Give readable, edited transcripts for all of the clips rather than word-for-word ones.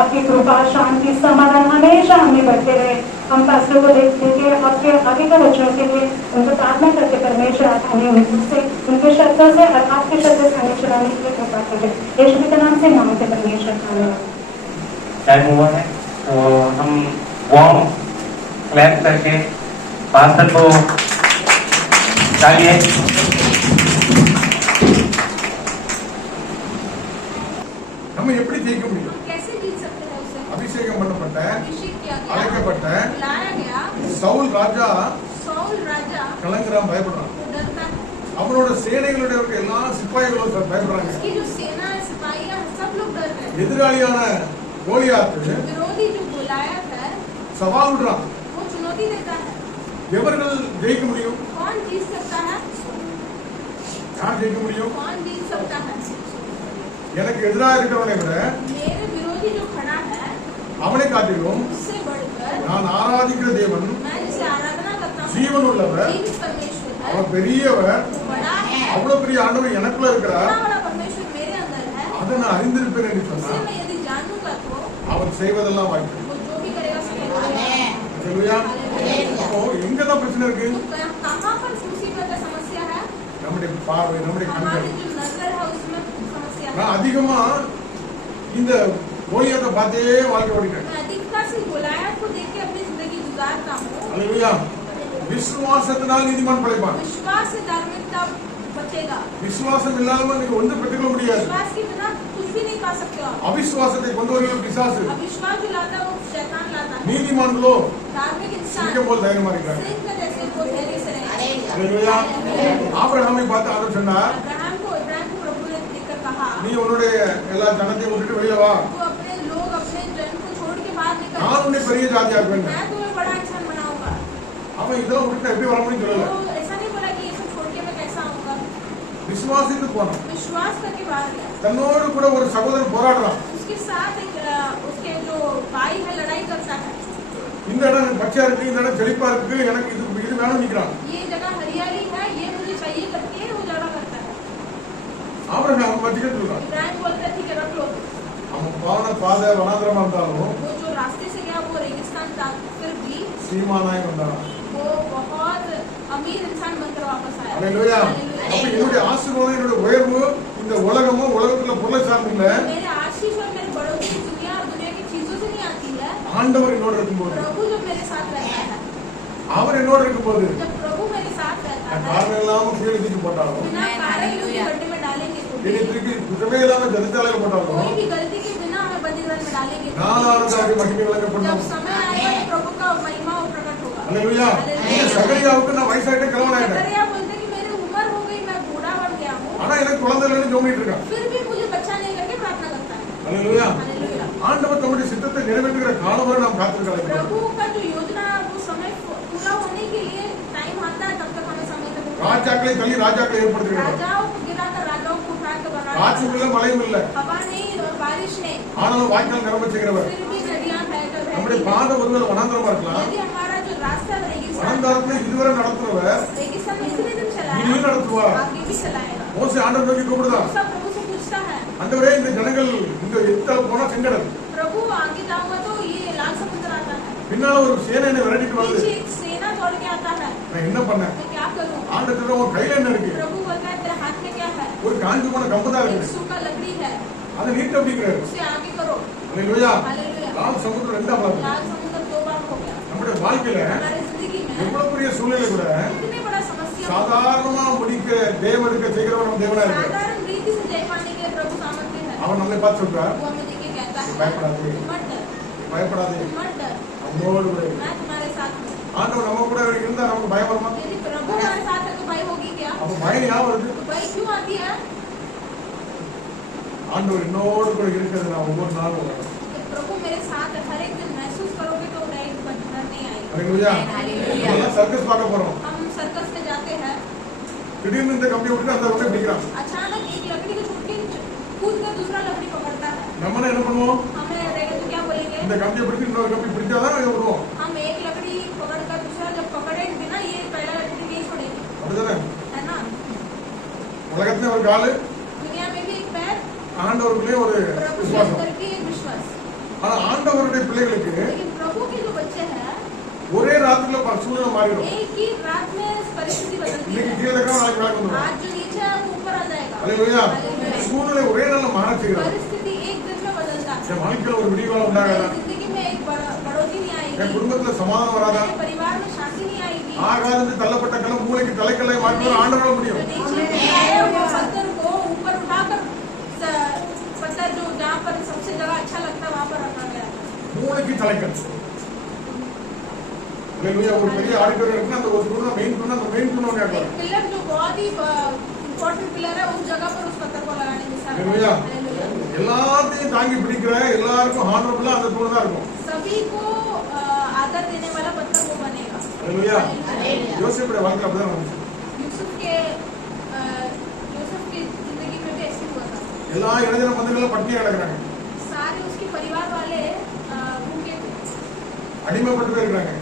आपकी कृपा शांति समाधान हमेशा हमें बढ़ते रहे। हम पास्टर को देखते हैं आपके आगे के बच्चों के लिए उनको प्रार्थना करके परमेश्वर आप हमें उनसे उनके शब्दों से और आपके शब्दों से हमें चलाने के लिए कृपा करें। यीशु के नाम से मांगते परमेश्वर टाइम हुआ है तो हम वार्म क्लैप करके पास्टर को चाहिए। நம்ம எப்படி ஜெயிக்க முடியும்? कैसे जीत सकते हैं उसे? அபிஷேகம் பண்ணப்பட்ட अभिषेक किया गया, அழைக்கப்பட்ட बुलाया गया சவுல் ராஜா கலங்குறான், பயப்படுறான்। डरता है। அவனோட சேனைகளுடைய எல்லா சிப்பாய்களும் பயப்படுறாங்க। उसकी जो सेना है, सिपाहियां सब लोग डर रहे हैं। எதிராளியான கோலியாத் विरोधी जो गोलियत है சவால் விடுறான்। वो चुनौती देता है। எவர்கள் ஜெயிக்க முடியும்? कौन जीत सकता है? யார் ஜெயிக்க முடியும்? कौन जीत सकता है? எனக்கு எதிராக இருக்கிறவனை விட मेरे विरोधी जो खड़ा है அவனை காட்டிலும் उससे बढ़कर நான் ஆராதிக்கிற தேவன் मैं जिसे आराधना करता हूं ஜீவன் உள்ளவர், जीवित परमेश्वर है, அவன் பெரியவர், वो बड़ा है, அவ்வளவு பெரிய ஆண்டவர் எனக்குள்ள இருக்கிறார், इतना बड़ा परमेश्वर मेरे अंदर है। அதை நான் அறிந்திருப்பேன் என்று उसे சொன்னார்। मैं यदि जानूंगा तो அவர் செய்வதெல்லாம் வாய்ப்பு। वो जो भी करेगा सकेगा। சொல்லுயா? அப்போ எங்கதான் பிரச்சனை இருக்கு? तो कहां पर मुसीबत है, समस्या है? நம்முடைய பார்வை, நம்முடைய கண்கள்। हमारी जो नजर है उसमें समस्या है। நான் அதிகமா இந்த கோலியாத்தை பார்த்தே வாழ்க்கை ஓடிட்டேன்। मैं अधिकता से गोलियत को देख के अपनी जिंदगी गुजारता हूं। அல்லேலூயா। விசுவாசத்தினால் நீதிமான் பிழைப்பான்। विश्वास से धार्मिकता बचेगा। விசுவாசம் இல்லாம நீங்க ஒன்றும் பெற்றுக்கொள்ள முடியாது। विश्वास के बिना कुछ भी नहीं पा सकते हो। அவிசுவாசத்தை கொண்டு வருகிற பிசாசு। अविश्वास जो लाता है वो शैतान लाता है। நீதிமான்களோ धार्मिक इंसान சிங்கம் போல் தைரியமா இருக்காங்க। सिंह के जैसे वो धैर्य से रहे। அல்லேலூயா। ஆபிரகாமை பார்த்து ஆண்டவர் சொன்னார், इब्राहिम को प्रभु ने देखकर कहा, நீ உன்னுடைய எல்லா ஜனத்தையும் விட்டுட்டு வெளியே வா, तू अपने लोग अपने जन को छोड़ के बाहर निकल, நான் உன்னை பெரிய ஜாதியாக்குவேன்। मैं तुम्हें बड़ा इंसान बनाऊंगा। அப்ப இதெல்லாம் விட்டுட்டு எப்படி வர முடியும் சொல்லல। तो ऐसा नहीं बोला कि ये सब छोड़ के मैं कैसा आऊंगा। விசுவாசித்து போனான்। विश्वास करके बाहर गया। தன்னோடு கூட ஒரு சகோதரன் போராடுறான்। उसके साथ एक उसके जो भाई है लड़ाई करता है। இந்த இடம் எனக்கு பச்சையா இருக்கு, இந்த இடம் செழிப்பா இருக்கு, எனக்கு இது இது வேணும் நிக்கிறான்। ये जगह हरियाली है, ये मुझे चाहिए करके वो झगड़ा करता है। ஆபிரகாம் வச்சுக்கிட்டு இருக்கான்। इब्राहिम बोलता है ठीक है रख लो। அவன் போன பாதை வனாந்திரமா இருந்தாலும் वो जो रास्ते से गया वो रेगिस्तान था, फिर भी சீமானாய் வந்தான்। वो बहुत अमीर इंसान बनकर वापस आया। அல்லேலூயா। அப்ப என்னுடைய ஆசீர்வாதம், என்னுடைய உயர்வு இந்த உலகமும் உலகத்துல பொருளை சார்ந்து இல்ல, मेरे आशीष और मेरे बढ़ोतरी दुनिया और दुनिया की चीजों से नहीं आती है। ஆண்டவர் என்னோட இருக்கும்போது, प्रभु जब मेरे साथ रहता है, அவர் என்னோட இருக்கும்போது जब प्रभु मेरे साथ रहता நான் है, காரணம் இல்லாம கீழே தூக்கி போட்டாலும், बिना कारण के मुझे गड्ढे में डालेंगे तो भी, என்னை தூக்கி குற்றமே இல்லாம ஜனத்தாலையில போட்டாலும், कोई भी गलती के बिना हमें बंदीगृह में डालेंगे तो நான் भी, ஆனந்தாவுடைய மகிமை जब விளக்கப்படும்। समय आएगा तो प्रभु का महिमा और प्रकट होगा। அல்லேலூயா। இந்த சகரியாவுக்கு நான் வயசாயிட்டு கிழவனாயிட்டேன், जकरिया बोलते कि मेरी उम्र हो गई, मैं बूढ़ा बन गया हूँ, ஆனா எனக்கு குழந்தை இல்லைன்னு ஜோமிட்டு இருக்கான்। फिर भी मुझे बच्चा नहीं அல்லேலூயா. हालेलुया। ஆண்டவர் தம்முடைய சித்தத்தை நிறைவேற்றுகிற காலம் வரை நாம் காத்திருக்கலாம். प्रभु का जो योजना है वो समय पूरा होने के लिए टाइम आता है, तब तक हमें समय तक ராஜாக்களை தள்ளி ராஜாக்களை ஏற்படுத்துகிறார். राजाओं को गिराकर राजाओं को उठाकर बनाना, காற்றும் இல்ல மழையும் இல்ல, हवा नहीं और बारिश नहीं, ஆனாலும் வாய்க்கால் நிரம்ப செய்கிறவர். फिर भी नदियां நம்முடைய बहकर பாதை ஒருவேளை வனாந்தரமா இருக்கலாம், यदि हमारा जो रास्ता रेगिस्तान வனாந்தரத்துல இதுவரை நடத்துறவர் रेगिस्तान में इतने दिन चला இனியும் है, நடத்துவார். आगे भी चलाएगा। மோசே ஆண்டவர் நோக்கி கூப்பிடுதான், सब प्रभु से पूछता है, ஆண்டவரே இந்த ஜனங்கள் இந்த எத்தனை போனா செங்கடல், प्रभु आगे जाऊंगा तो ये लाल समुद्र आता है, பின்னால ஒரு சேனை என்னை விரட்டிட்டு வருது, पीछे एक सेना दौड़ के आता है, நான் என்ன பண்ணேன்? मैं क्या करूं? ஆண்டவர் உன் கையில என்ன இருக்கு? प्रभु बोलता है तेरे हाथ में क्या है? ஒரு காஞ்சி போன கம்பு தான் एक இருக்கு, सूखा लकड़ी है, அதை நீட்டு அப்படிங்கிறாரு. उसे आगे करो। அல்லேலூயா. हालेलुया। லால் சமுத்திரம் ரெண்டா மாறுது. लाल समुद्र 2 बार हो गया। நம்முடைய வாழ்க்கையில हमारी जिंदगी में எவ்வளவு பெரிய சூழ்நிலை கூட इतने बड़ा समस्या, சாதாரணமா முடிக்க தேவனுக்கு செய்கிறவர் நம்ம தேவனா இருக்கு. साधारण रीति से जय पाने के लिए प्रभु सामर्थ्य है। அவன் நம்மளை பார்த்து சொல்றார், वो हमें देख के कहता है, பயப்படாதே, मत डर, பயப்படாதே, मत डर, நம்மோடு கூட இரு. मैं तुम्हारे साथ हूँ। ஆண்டவர் நம்ம கூட இருந்தா நமக்கு பயம் வருமா? यदि प्रभु हमारे साथ है तो भय होगी क्या? அப்ப பயம் ஞாபகம் வருது. तो भय क्यों आती है? ஆண்டவர் என்னோடு கூட இருக்கிறது நான் ஒவ்வொரு நாளும் உணர்றேன். कि प्रभु मेरे साथ है, हर एक दिन महसूस करोगे तो डर नहीं आएगा। அல்லேலூயா. எல்லாம் சர்க்கஸ் பார்க்க போறோம். हम सर्कस में जाते हैं, திடீர்னு இந்த கம்பியை விட்டு அந்த கம்பியை பிடிக்கிறான். अचानक एक लकड़ी को छोड़ के कूद कर दूसरा लकड़ी पकड़ता है। நம்ம என்ன பண்ணுவோம்? हमें रहेगा तो क्या बोलेंगे? இந்த கம்பியை பிடிச்சி இன்னொரு கம்பி பிடிச்சாதான் இதை விடுவோம். हम एक लकड़ी पकड़कर दूसरा जब पकड़े बिना ये पहला लकड़ी नहीं छोड़ेंगे, அப்படிதானே? है ना? உலகத்துல ஒரு காலு, दुनिया में भी एक पैर, ஆண்டவருக்குள்ளே ஒரு प्रभु के விசுவாசம். अंदर भी एक विश्वास। ஆனா ஆண்டவருடைய பிள்ளைகளுக்கு लेकिन प्रभु के जो बच्चे हैं, ஒரே ராத்திரில சூழ்நிலை மாறிடும். एक ही रात में परिस्थिति बदलती இன்னைக்கு है। கீழே இருக்கிற நாளைக்கு மேலே வந்துடும். आज जो नीचे है वो ऊपर आ जाएगा। அல்லேலூயா. हालेलुया। சூழ்நிலை ஒரே நாள்ல மாற செய்கிறது. परिस्थिति एक दिन में बदलता है। என் வாழ்க்கையில ஒரு விடிவாளம் உண்டாகாதா? मेरी जिंदगी में एक बढ़ोतरी नहीं என் आएगी, குடும்பத்துல சமாதானம் வராதா? मेरे परिवार में शांति नहीं आएगी। ஆகாதது தள்ளப்பட்ட கலம் மூளைக்கு தலைக்கல்லை மாற்றுவது ஆண்டவரால் முடியும். जो नीचे गिराए हुए पत्थर को ऊपर उठाकर पत्थर जो जहाँ पर सबसे जगह अच्छा लगता है वहाँ पर रखा गया है। மூளைக்கு தலைக்கல். அல்லேலூயா. ஒரு பெரிய ஆடிட்டோரியம் இருக்குன்னா அந்த ஒரு தூண் மெயின் தூண், அந்த மெயின் தூண் ஒன்று एक पिलर जो बहुत ही इम्पोर्टेंट पिलर है, उस जगह पर उस पत्थर को लगाने की सारा அல்லேலூயா. हालेलुया। எல்லாத்தையும் தாங்கி பிடிக்கிற எல்லாருக்கும் ஹானரபிளா அந்த தூண் தான் இருக்கும். सभी को आदर देने वाला पत्थर वो बनेगा। அல்லேலூயா. हालेलुया। யோசேப்புடைய வாழ்க்கை அப்படிதான் நடந்துச்சு. यूसुफ की जिंदगी में भी ऐसे हुआ था। எல்லா இளைஞர பந்துகளும் பட்டினி கிடக்குறாங்க, सारे उसके परिवार वाले भूखे थे, அடிமைப்பட்டு இருக்கிறாங்க.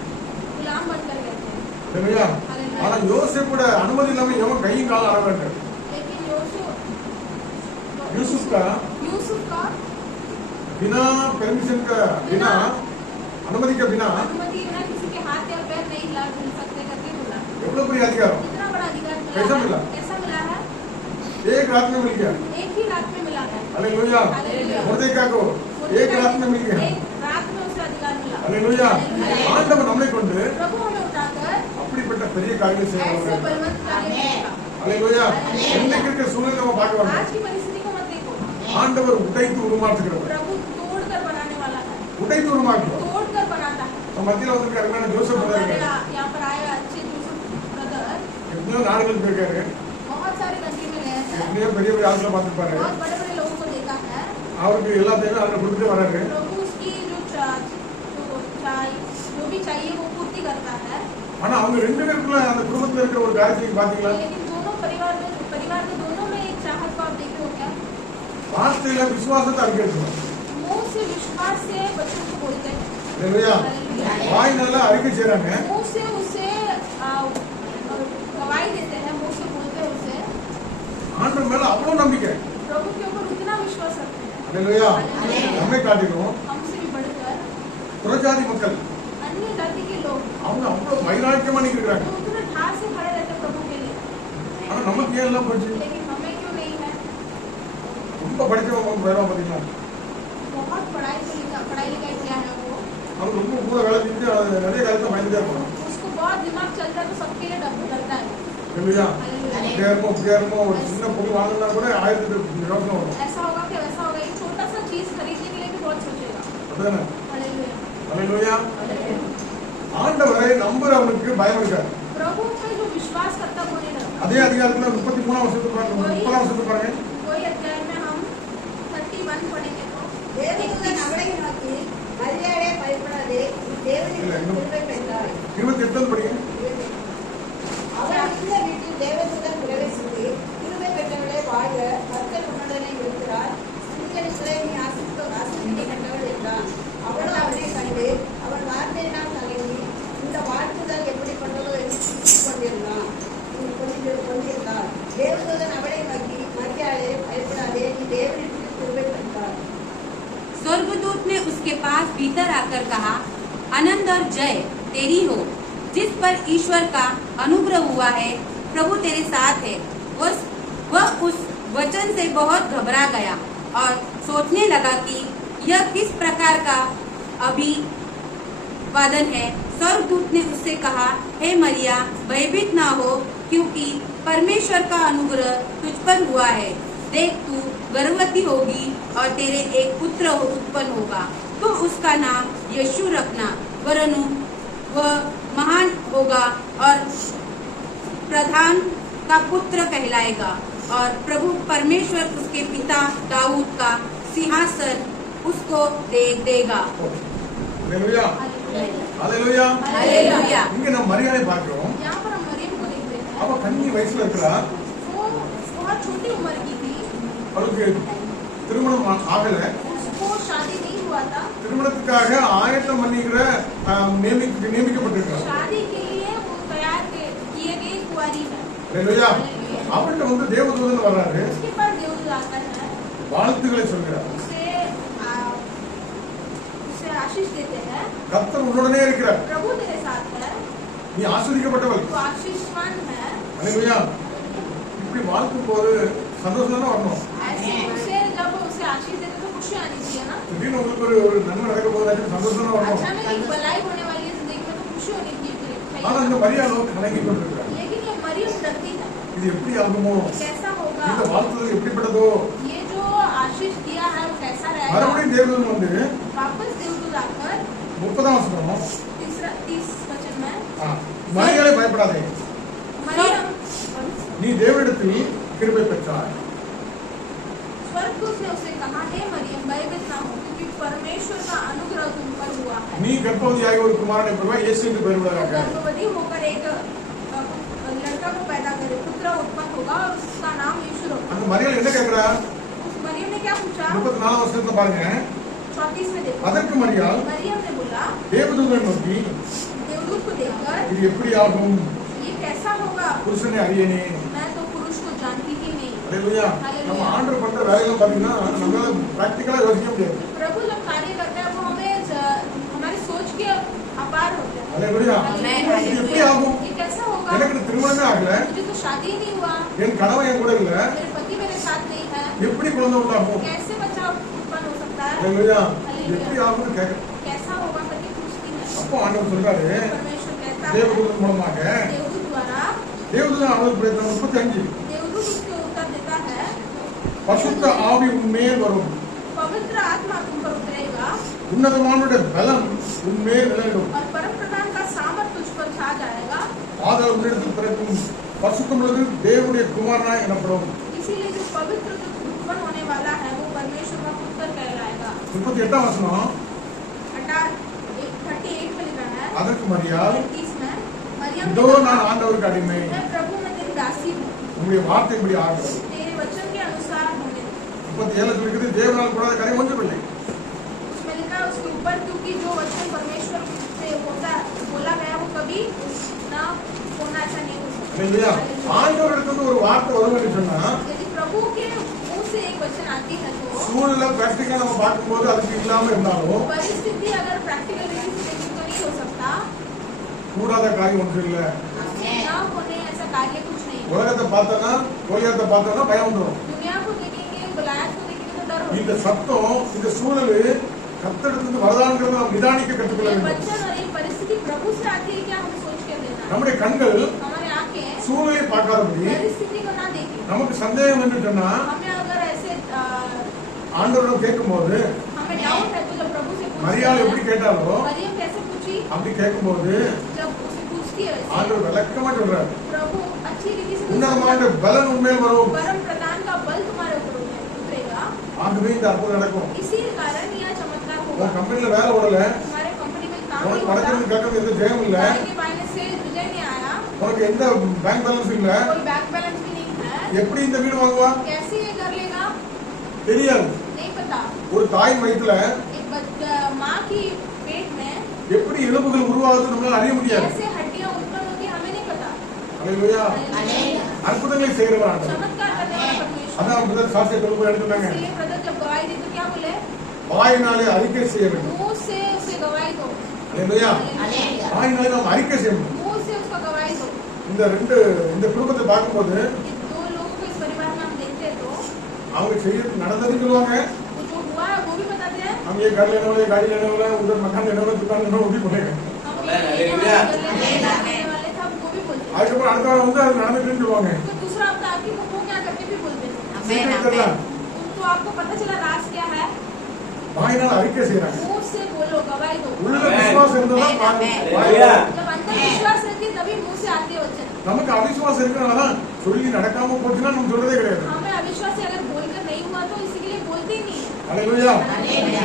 गुलाम बनकर गए थे। அல்லேலூயா. ஆனா யோசேப்போட அனுமதி இல்லாம எவன் கையும் காலம் ஆட வேண்டும். लेकिन यूसुफ का बिना परमिशन का, बिना अनुमति के बिना अनुमति बिना किसी के हाथ या पैर नहीं हिला सकते करके बोला। एवढं बड़ी अधिकार इतना बड़ा अधिकार कैसा मिला? कैसा मिला है? एक रात में मिल गया. एक ही रात में मिला है। हालेलुया. हालेलुया। मुर्देका को एक रात में मिल गया. एक रात में उसे अधिकार मिला। हालेलुया. ஆண்டவர் நம்மை கொண்டு प्रभु हमें उठाकर அப்படிப்பட்ட பெரிய காரியங்களை ऐसे செய்வார். बलवंत कार्य करेगा। हालेलुया. இன்னைக்கு இருக்கிற சூழ்நிலை நம்ம பார்க்க आज வேண்டாம். की परिस्थिति को मत देखो, ஆண்டவர் உடைத்து உருமாற்றுகிறவர். प्रभु तोड़कर बनाने वाला है, உடைத்து உருமாற்றுவார். तोड़कर बनाता है। நம்ம மத்தியில வந்திருக்க அருமையான ஜோசப் हमारे பிரதர் यहाँ पर आए अच्छे यूसुफ ब्रदर எத்தனையோ நாடுகளுக்கு போயிருக்காரு, बहुत सारे कंट्री में गए हैं, எத்தனையோ பெரிய பெரிய ஆட்களை பார்த்துருப்பாரு. बहुत बड़े बड़े लोगों को देखा है। அவருக்கு எல்லாத்தையுமே அதில் கொடுத்துட்டு வராரு. प्रभु उसकी जो भी चाहिए वो पूर्ति करता है। ஆனா அவங்க ரெண்டு பேருக்குள்ள அந்த குடும்பத்துல இருக்கிற ஒரு காரியத்தை பாத்தீங்களா? लेकिन दोनों परिवार में दोनों में एक चाहत को आप देखे हो क्या? வார்த்தையில விசுவாசத்தை அறிக்கையிடணும். मुंह से विश्वास से बच्चों को बोलते हैं। இல்லையா? हालेलुया। வாய் நல்லா அறிக்கை செய்றாங்க, मुंह से उसे गवाही देते हैं, मुंह से बोलते हैं उसे, ஆண்டவர் மேல அவ்வளவு நம்பிக்கை. प्रभु के ऊपर उतना विश्वास रखते हैं। இல்லையா? हालेलुया। நம்மை காட்டிலும் हमसे भी बढ़कर புறஜாதி மக்கள் अन्य जाति के लोग அவங்க அவ்வளவு வைராக்கியமா நிக்கிறாங்க. जो उतने ठास से खड़े रहते हैं प्रभु के लिए। ஆனா நமக்கு ஏன் எல்லாம் போச்சு? लेकिन हमें क्यों नहीं है? ரொம்ப படிச்சவங்க வேற பாத்தீங்களா? बहुत पढ़ाई लिखाई किया है वो, அவங்க ரொம்ப கூட வேலை செஞ்சு நிறைய காரியத்தை பயந்துட்டே இருப்பாங்க. उसको बहुत दिमाग चलता है तो सबके लिए डरता है। இல்லையா? हालेलुया। புரியாமோ ஒரு சின்ன பொருள் வாங்கினா கூட 1000 யோசனை வரும். ऐसा होगा कि वैसा होगा, एक छोटा सा चीज खरीदने के लिए भी बहुत सोचेगा। அப்படிதானே? हालेलुया। அல்லேலூயா. हालेलुया। ஆண்டவரை நம்புறவனுக்கு பயம் இருக்காது. प्रभु पे जो विश्वास करता वो नहीं डरता। அதே அதிகாரத்துல 33 வருஷத்துக்கு பாருங்க, 30 வருஷத்துக்கு பாருங்க. कोई अध्याय में हम 31 पढ़ेंगे तो தேவதூதன் அவளை நோக்கி, மரியாளே பயப்படாதே, நீ தேவனிடத்தில் கிருபை பெற்றாய். 28 படிங்க. அவள் இந்த வீட்டில் தேவதூதன் பிரவேசித்து, கிருபை பெற்றவளே வாழ்க, கர்த்தர் உன்னுடனே இருக்கிறார், ஸ்திரீகளிலே நீ ஆசீர்வதிக்கப்பட்டவள் என்றான். அவளோ அவனை கண்டு அவன் வார்த்தையினால் கலங்கி, இந்த வாழ்த்துதல் எப்படிப்பட்டதோ என்று சிந்தித்துக் கொண்டிருந்தாள். தேவதூதன் அவளை நோக்கி, மரியாளே பயப்படாதே, நீ தேவனிடத்தில் கிருபை பெற்றாய். स्वर्गदूत ने उसके पास भीतर आकर कहा, आनंद और जय तेरी हो, जिस पर ईश्वर का अनुग्रह हुआ है, प्रभु तेरे साथ है। वह उस वचन से बहुत घबरा गया और सोचने लगा कि यह किस प्रकार का अभिवादन है। स्वर्गदूत ने उससे कहा, हे मरिया, भयभीत ना हो, क्योंकि परमेश्वर का अनुग्रह तुझ पर हुआ है। देख, तू गर्भवती होगी और तेरे एक पुत्र उत्पन्न होगा। तुम उसका नाम यीशु रखना, वरनु वह महान होगा और प्रधान का पुत्र कहलाएगा, और प्रभु परमेश्वर उसके पिता दाऊद का सिंहासन उसको दे देगा। ஹalleluya ஹalleluya हालेलुया। இங்க நம்ம மரியாதை பார்க்கிறோம். यहाँ पर हम मरियम को देख रहे हैं। அவ கன்னி வயசுல இருக்கறா. वो बहुत छोटी उम्र की थी, அவளுக்கு திருமணம் ஆகல. उसको शादी नहीं हुआ था। திருமணத்துக்காக ஆயத்தம் பண்ணிக்கிற நியமிக்கப்பட்டிருக்கிறார். शादी के लिए वो तैयार किए गए कुंवारी है। ஹalleluya. அவள்கிட்ட வந்து தேவதூதன் வர்றாரு. उसके पास देवदूत आता है, வாழ்த்துக்களை சொல்கிறார். उसे आशीष देते हैं, கர்த்தர் உன்னுடனே இருக்கிறார். प्रभु तेरे साथ है, நீ ஆசீர்வதிக்கப்பட்டவள். तो आशीषवान है। ஹalleluya. இப்படி வாழ்த்தும் போது சந்தோஷம் தானே வரணும். ऐसे उसे जब उसे आशीष देते तो खुशी आनी चाहिए ना। திடீர்னு உங்களுக்கு ஒரு நன்மை நடக்க போகுது, சந்தோஷம் தானே வரணும். अचानक एक भलाई होने वाली है जिंदगी में, तो खुशी होनी ஆனா चाहिए। இந்த மரியாதை கலங்கி கொண்டிருக்கிறார். लेकिन ये मरियम डरती है, இது எப்படி ஆகுமோ, कैसा होगा, இந்த வாழ்த்துதல் எப்படிப்பட்டதோ. ये जो आशीष दिया है वो कैसा रहेगा। மறுபடியும் தேவதூதன் வந்து वापस देवदूत आकर 30ஆம் வசனம், 30 वचन में, மரியாதை பயப்படாதே, मरियम நீ தேவனிடத்தில் கிருபை பெற்றாய். स्वर्गदूत ने उसे कहा, हे मरियम, भयभीत ना हो, क्योंकि परमेश्वर का अनुग्रह तुम पर हुआ है। நீ கர்ப்பவதியாகி ஒரு குமாரனை பெறுவாய், இயேசு என்று பெயர் விடுவாயாக. गर्भवती होकर एक लड़का को पैदा करे, पुत्र उत्पन्न होगा और उसका नाम यीशु रखा। அந்த மரியாதை என்ன கேட்கிறா? उस मरियम ने क्या पूछा? 34ஆம் வசனத்தை பாருங்க. 34 में देखो, அதற்கு மரியாள் मरियम ने बोला, தேவதூதனை நோக்கி, देवदूत को देखकर, இது எப்படி ஆகும், ये कैसा होगा, புருஷனை அறியனே. मैं तो पुरुष को जानती ही नहीं। ஹalleluya. நம்ம ஆண்டவர் பண்ற வேலைகளை பாத்தீங்கன்னா நம்மளால பிராக்டிகலா யோசிக்க முடியாது. प्रभु जब कार्य करते हैं वो हमें हमारी सोच के अपार होते हैं। ஹalleluya. இது எப்படி ஆகும், ये कैसा होगा, எனக்கு திருமணமே ஆகல, मुझे तो शादी ही नहीं हुआ, என் கணவன் என் கூட இல்ல, मेरे पति मेरे साथ नहीं है, எப்படி குழந்தை உண்டாகும். कैसे बच्चा उत्पन्न हो सकता है, ஹalleluya. எப்படி ஆகும்னு கேட்க. कैसा होगा करके पूछती है। அப்போ ஆண்டவர் சொல்றாரு, परमेश्वर कहता है, தேவதூதன் மூலமாக, देवदूत द्वारा, தேவதூதன் அவருக்கு 35, देवदूत उसको उत्तर देता है, பரிசுத்த ஆவி உன்மேல் வரும், पवित्र आत्मा तुम पर उतरेगा உன்னதமானுடைய பலம் உன்மேல் நிலையிடும், और परम प्रधान का सामर्थ तुझ पर छा जाएगा। ஆதல் உன்னிடத்தில் பிறக்கும் பரிசுத்தம் உள்ளது தேவனுடைய குமாரனாய் எனப்படும். इसीलिए जो पवित्र जो उत्पन्न होने वाला है वो परमेश्वर का पुत्र कहलाएगा। 38ஆம் வசனம், 38 में लिखा है, அதற்கு மரியாள், 30 में, मरियम இதோ நான் ஆண்டவருக்கு அடிமை, मैं प्रभु में तेरी दासी हूँ, உங்களுடைய வார்த்தை இப்படி ஆகிறது. तेरे वचन के अनुसार होने। 37 இருக்குது, தேவனால் கூடாத காரியம் ஒன்றுமில்லை. उसमें लिखा है उसके ऊपर, क्योंकि जो वचन परमेश्वर से बोला गया वो कभी ना होना ऐसा नहीं हो सकता। இல்லையா? ஆண்டவரிடத்துல ஒரு வார்த்தை வரும் என்று சொன்னா यदि प्रभु के मुंह से एक वचन आती है तो சூழ்நிலை பிராக்டிக்கலா நம்ம பார்க்கும்போது அதுக்கு இல்லாம இருந்தாலும் परिस्थिति अगर प्रैक्टिकल रीजन से देखें तो नहीं हो सकता, கூடாத காரியம் ஒன்று இல்லை. ना होने ऐसा कार्य कुछ नहीं। உலகத்தை பார்த்தோன்னா, கோலியாத்தை பார்த்தோன்னா பயம் வந்துடும். दुनिया को देखेंगे, गलायत को देखेंगे तो डर இந்த होगा। சத்தம், இந்த சூழல் கர்த்தரிடத்திலிருந்து வரதான்ங்கிறத நாம் நிதானிக்க கற்றுக்கொள்ள ये வேண்டும். वचन और ये परिस्थिति प्रभु से आती है क्या, हम सोच के लेना है। நம்முடைய கண்கள் हमारे आंखें சூழலை பார்க்காதபடி परिस्थिति को ना देखें। நமக்கு சந்தேகம் என்று சொன்னா हमें अगर ऐसे ஆண்டவரிடம் கேட்கும்போது, हमें डाउट है तो जब प्रभु से மரியாள் எப்படி கேட்டாலோ मरियम कैसे पूछी, அப்படி கேட்கும்போது जब उसे पूछती है वैसे ஆண்டவர் விளக்கமா சொல்றாரு, प्रभु अच्छी रीति से உன்னதமான பலன் உண்மையில் வரும், परम प्रधान का बल तुम्हारे ऊपर उतरेगा, ஆகவே இந்த அற்புதம் நடக்கும். इसी कारण यह चमत्कार உன் होगा। கம்பெனில வேலை ஓடல, हमारे कंपनी में काम नहीं உனக்கு होता, பணத்திற்காக எந்த ஜெயம் இல்ல, खाने के पाने से विजय नहीं आया, உனக்கு எந்த பேங்க் பேலன்ஸ் இல்ல, कोई बैंक बैलेंस भी नहीं है, எப்படி இந்த வீடு வாங்குவா कैसे ये कर लेगा தெரியாது. नहीं पता। ஒரு தாய் வயித்துல एक माँ की पेट में எப்படி எலும்புகள் உருவாகுது நம்மளால அறிய முடியாது. कैसे हड्डियां उत्पन्न होती हमें नहीं पता। அல்லேலூயா. அற்புதங்களை செய்கிறவர் ஆண்டவர். चमत्कार करने वाला परमेश्वर। அதான் பிரதர் சாஸ்திரி தொழுவு எடுத்துட்டாங்க. इसलिए ब्रदर जब गवाही दी तो क्या बोले? வாயினாலே அறிக்கை செய்ய வேண்டும். मुंह से उसे गवाही दो। அல்லேலூயா. வாயினாலே நாம் அறிக்கை செய்ய வேண்டும். मुंह से उसका गवाही दो। இந்த குடும்பத்தை பார்க்கும்போது ये दो लोगों को इस परिवार में हम देखते हैं तो அவங்க செய்ய நடந்ததுன்னு சொல்லுவாங்க. वो जो हुआ है वो भी बताते हैं। हम ये घर लेने वाले, गाड़ी लेने वाले, उधर मकान लेने वाले, दुकान लेने वाले, वो भी बोलेगा. हम लेने वाले थे वो भी बोलते हैं। அதுக்கப்புறம் அடுத்த வாரம் வந்து அது நடந்துட்டுன்னு சொல்லுவாங்க. तो दूसरा हफ्ता आके वो क्या करके भी बोलते हैं। இதெல்லாம் तो आपको पता चला राज क्या है? வாயினால் அறிக்கை செய்யறாங்க. मुंह से बोलो गवाही दो। உள்ள விசுவாசம் இருந்தாதான் जब अंदर विश्वास रहती है तभी मुंह से आती है वचन। நமக்கு அவிசுவாசம் இருக்கனாலதான் சொல்லி நடக்காம போச்சுன்னா நம்ம சொல்றதே கிடையாது. हमें अविश्वासी अगर बोलकर नहीं हुआ तो इसी के लिए बोलते ही नहीं है। அல்லேலூயா.